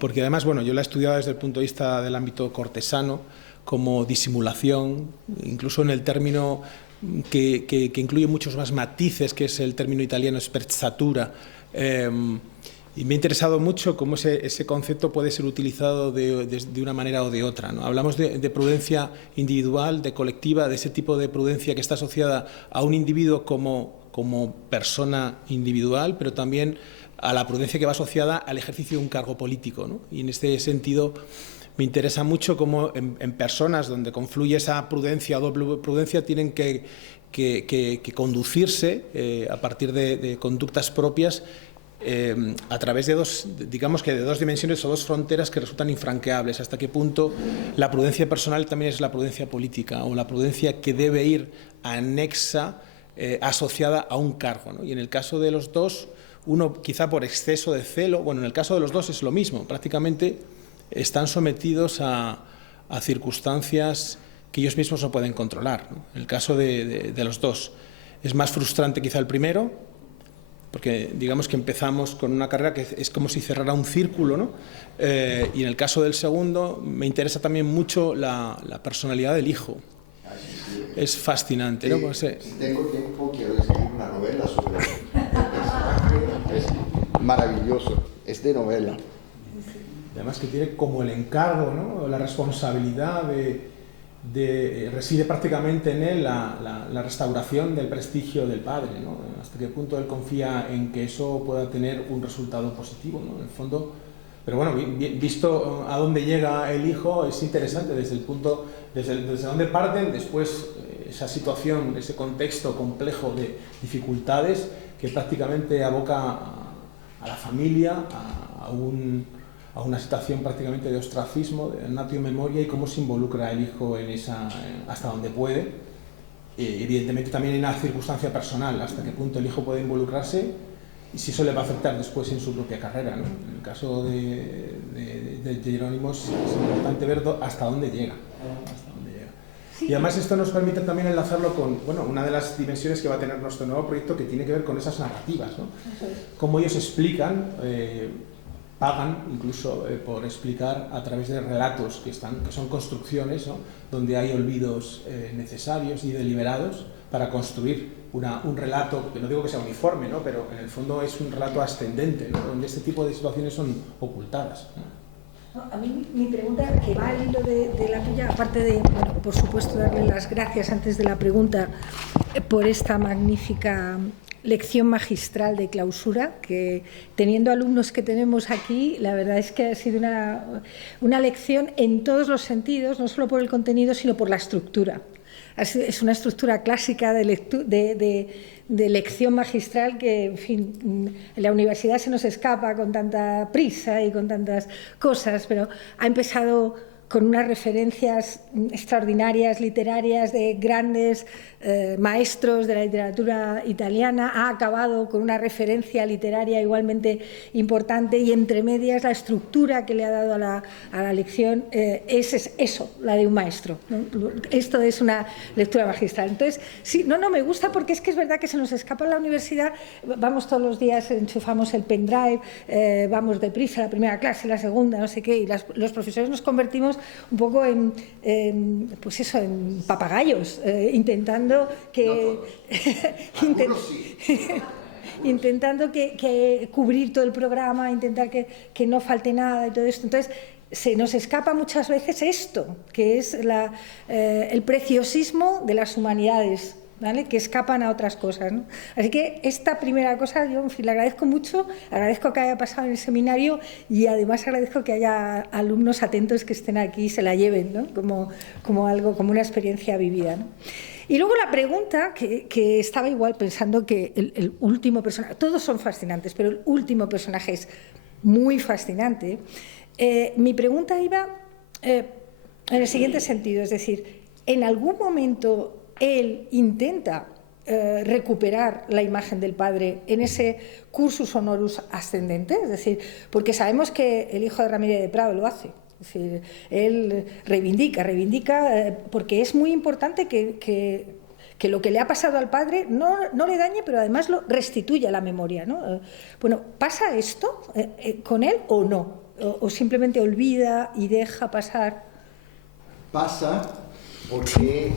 porque además, bueno, yo la he estudiado desde el punto de vista del ámbito cortesano, como disimulación, incluso en el término que incluye muchos más matices, que es el término italiano sprezzatura. Y me ha interesado mucho cómo ese concepto puede ser utilizado de una manera o de otra, ¿no? Hablamos de prudencia individual, de colectiva, de ese tipo de prudencia que está asociada a un individuo como persona individual, pero también a la prudencia que va asociada al ejercicio de un cargo político, ¿no? Y en este sentido me interesa mucho cómo en personas donde confluye esa prudencia o doble prudencia tienen que conducirse a partir de conductas propias a través de dos dimensiones o dos fronteras que resultan infranqueables. Hasta qué punto la prudencia personal también es la prudencia política o la prudencia que debe ir anexa, asociada a un cargo, ¿no? Y en el caso de los dos, uno quizá por exceso de celo, bueno, en el caso de los dos es lo mismo, prácticamente están sometidos a circunstancias que ellos mismos no pueden controlar, ¿no? En el caso de los dos es más frustrante quizá el primero, porque digamos que empezamos con una carrera que es como si cerrara un círculo, ¿no? Y en el caso del segundo me interesa también mucho la personalidad del hijo. Es fascinante, ¿no? Pues, si tengo tiempo, quiero escribir una novela sobre eso. Es maravilloso, es de novela. Además que tiene como el encargo, ¿no? La responsabilidad reside prácticamente en él la restauración del prestigio del padre, ¿no? Hasta qué punto él confía en que eso pueda tener un resultado positivo, ¿no? En el fondo, pero bueno, visto a dónde llega el hijo es interesante desde dónde parten, después esa situación, ese contexto complejo de dificultades que prácticamente aboca a la familia a una situación prácticamente de ostracismo, de natio memoria, y cómo se involucra el hijo en esa, hasta donde puede, Evidentemente también hay una circunstancia personal, hasta qué punto el hijo puede involucrarse y si eso le va a afectar después en su propia carrera, ¿no? En el caso de Jerónimo es importante ver hasta dónde llega. Sí. Y además esto nos permite también enlazarlo con una de las dimensiones que va a tener nuestro nuevo proyecto, que tiene que ver con esas narrativas, ¿no? Cómo ellos explican, pagan incluso por explicar a través de relatos que son construcciones, ¿no? Donde hay olvidos necesarios y deliberados para construir un relato, que no digo que sea uniforme, ¿no? Pero en el fondo es un relato ascendente, ¿no? Donde este tipo de situaciones son ocultadas, ¿no? A mí mi pregunta, que va al hilo de la tuya, aparte de, por supuesto, darle las gracias antes de la pregunta por esta magnífica lección magistral de clausura, que teniendo alumnos que tenemos aquí, la verdad es que ha sido una lección en todos los sentidos, no solo por el contenido, sino por la estructura. Es una estructura clásica de lección magistral que, en fin, en la universidad se nos escapa con tanta prisa y con tantas cosas, pero ha empezado con unas referencias extraordinarias, literarias, de grandes maestros de la literatura italiana, ha acabado con una referencia literaria igualmente importante y entre medias la estructura que le ha dado a la lección es eso, la de un maestro, ¿no? Esto es una lectura magistral. Entonces, sí, no me gusta porque es que es verdad que se nos escapa en la universidad, vamos todos los días, enchufamos el pendrive, vamos deprisa a la primera clase, la segunda, no sé qué, y los profesores nos convertimos un poco pues eso, en papagayos, intentando que intentando que cubrir todo el programa, intentar que no falte nada y todo esto. Entonces se nos escapa muchas veces esto, que es el preciosismo de las humanidades, ¿vale? Que escapan a otras cosas, ¿no? Así que esta primera cosa yo, en fin, le agradezco mucho, agradezco que haya pasado en el seminario y además agradezco que haya alumnos atentos que estén aquí y se la lleven, ¿no? como algo, como una experiencia vivida, ¿no? Y luego la pregunta, que estaba igual pensando que el último personaje, todos son fascinantes, pero el último personaje es muy fascinante. Mi pregunta iba en el siguiente sentido, es decir, en algún momento él intenta recuperar la imagen del padre en ese cursus honoris ascendente, es decir, porque sabemos que el hijo de Ramírez de Prado lo hace. Es decir, él reivindica, porque es muy importante que lo que le ha pasado al padre no le dañe, pero además lo restituya a la memoria, ¿no? Bueno, ¿pasa esto con él o no? ¿O simplemente olvida y deja pasar? Pasa porque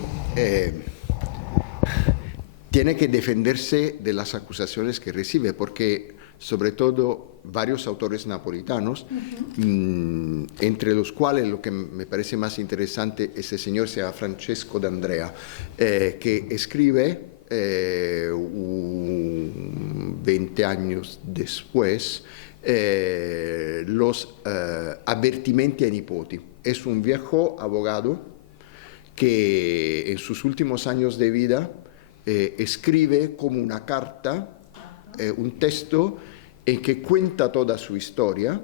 tiene que defenderse de las acusaciones que recibe, porque sobre todo varios autores napolitanos, entre los cuales lo que me parece más interesante, ese señor se llama Francesco D'Andrea, que escribe 20 años después los advertimenti ai nipoti. Es un viejo abogado que en sus últimos años de vida escribe como una carta, un texto en que cuenta toda su historia,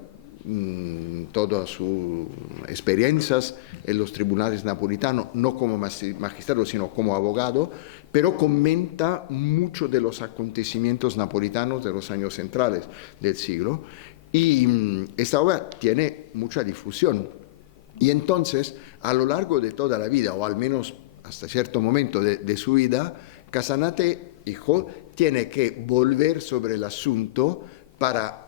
todas sus experiencias en los tribunales napolitanos, no como magistrado, sino como abogado, pero comenta mucho de los acontecimientos napolitanos de los años centrales del siglo. Y esta obra tiene mucha difusión. Y entonces, a lo largo de toda la vida, o al menos hasta cierto momento de su vida, Casanate, hijo, tiene que volver sobre el asunto para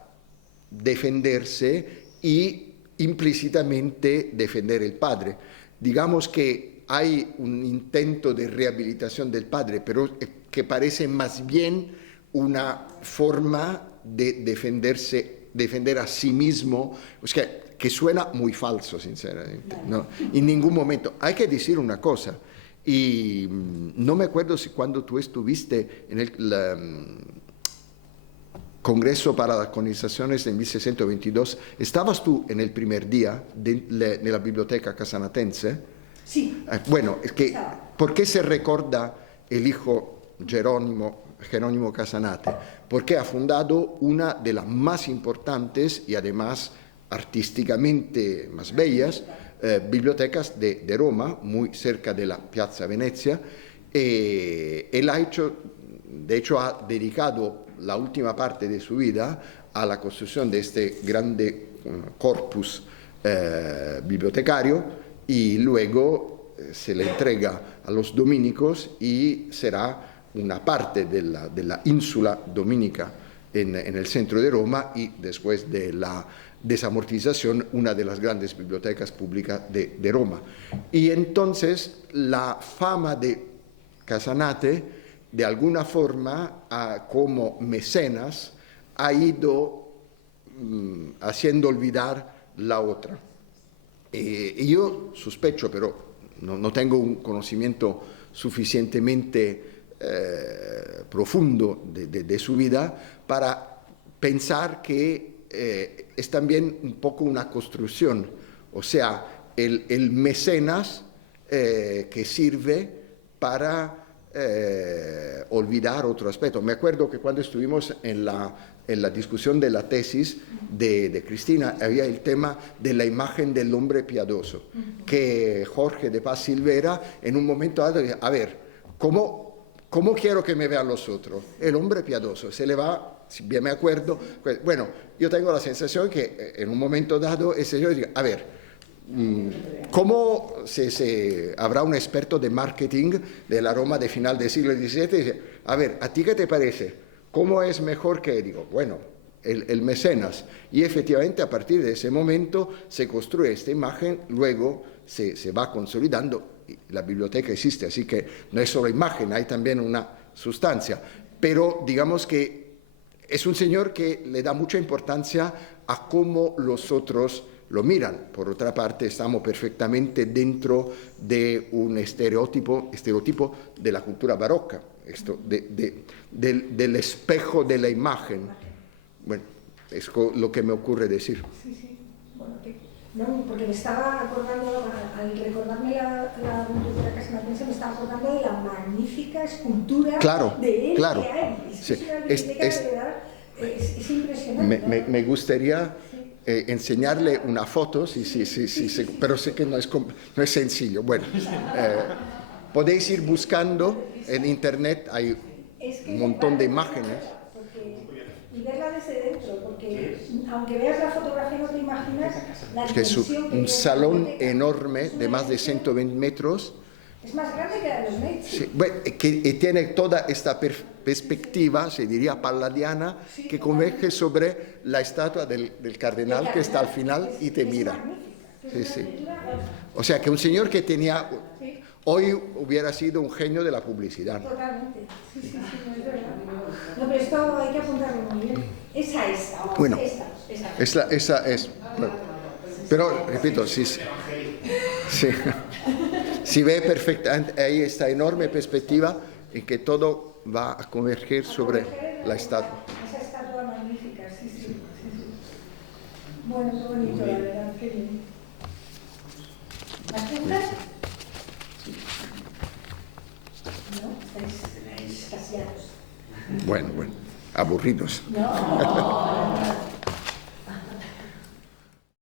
defenderse y implícitamente defender el padre. Digamos que hay un intento de rehabilitación del padre, pero que parece más bien una forma de defender a sí mismo, o sea, que suena muy falso, sinceramente, ¿no? En ningún momento. Hay que decir una cosa, y no me acuerdo si cuando tú estuviste en el Congreso para las Colonizaciones en 1622, ¿estabas tú en el primer día de la biblioteca casanatense? Sí. Bueno, es que, ¿por qué se recuerda el hijo Jerónimo Casanate? Porque ha fundado una de las más importantes y además artísticamente más bellas bibliotecas de Roma, muy cerca de la Piazza Venezia, Él ha hecho, de hecho ha dedicado la última parte de su vida a la construcción de este grande corpus bibliotecario, y luego se le entrega a los dominicos y será una parte de la ínsula dominica en el centro de Roma, y después de la desamortización una de las grandes bibliotecas públicas de Roma. Y entonces la fama de Casanate, de alguna forma, como mecenas, ha ido haciendo olvidar la otra. Y yo sospecho, pero no tengo un conocimiento suficientemente profundo de su vida para pensar que es también un poco una construcción, o sea, el mecenas que sirve para olvidar otro aspecto. Me acuerdo que cuando estuvimos en la discusión de la tesis de Cristina, había el tema de la imagen del hombre piadoso, que Jorge de Paz Silvera en un momento dado dice, a ver, ¿cómo quiero que me vean los otros? El hombre piadoso, se le va, si bien me acuerdo, bueno, yo tengo la sensación que en un momento dado el señor dice, a ver, ¿cómo habrá un experto de marketing de la Roma de final del siglo XVII? Dice, a ver, ¿a ti qué te parece? ¿Cómo es mejor que? Digo, bueno, el mecenas. Y efectivamente a partir de ese momento se construye esta imagen, luego se va consolidando. La biblioteca existe, así que no es solo imagen, hay también una sustancia. Pero digamos que es un señor que le da mucha importancia a cómo los otros lo miran. Por otra parte, estamos perfectamente dentro de un estereotipo de la cultura barroca, esto del espejo de la imagen. Bueno, es lo que me ocurre decir. Sí, sí. Bueno, no, porque me estaba acordando, al recordarme la biblioteca casanatense, me estaba acordando de la magnífica escultura de él que hay. Sí. Es impresionante. Me gustaría enseñarle una foto, sí, pero sé que no es sencillo. Bueno, podéis ir buscando en internet, hay un montón de imágenes. Y verla desde dentro, porque aunque veas la fotografía no te imaginas la dimensión que es un salón enorme de más de 120 metros. Es más grande que la de los Medici. Sí, bueno, que tiene toda esta perspectiva, se diría palladiana, sí, que converge sobre la estatua del cardenal que está al final y te mira. Sí. O sea, que un señor que tenía... Hoy hubiera sido un genio de la publicidad. Totalmente. Sí, no es verdad. No, pero esto hay que apuntarlo muy bien. Esa es. Bueno, esa es. Bueno, pero, repito, sí. Si ve perfectamente, ahí esta enorme perspectiva en que todo va a converger sobre la estatua. Esa estatua magnífica, sí. Bueno, qué bonito, la verdad, qué bien. ¿Más preguntas? ¿No? ¿Estáis saciados? Bueno, aburridos. No.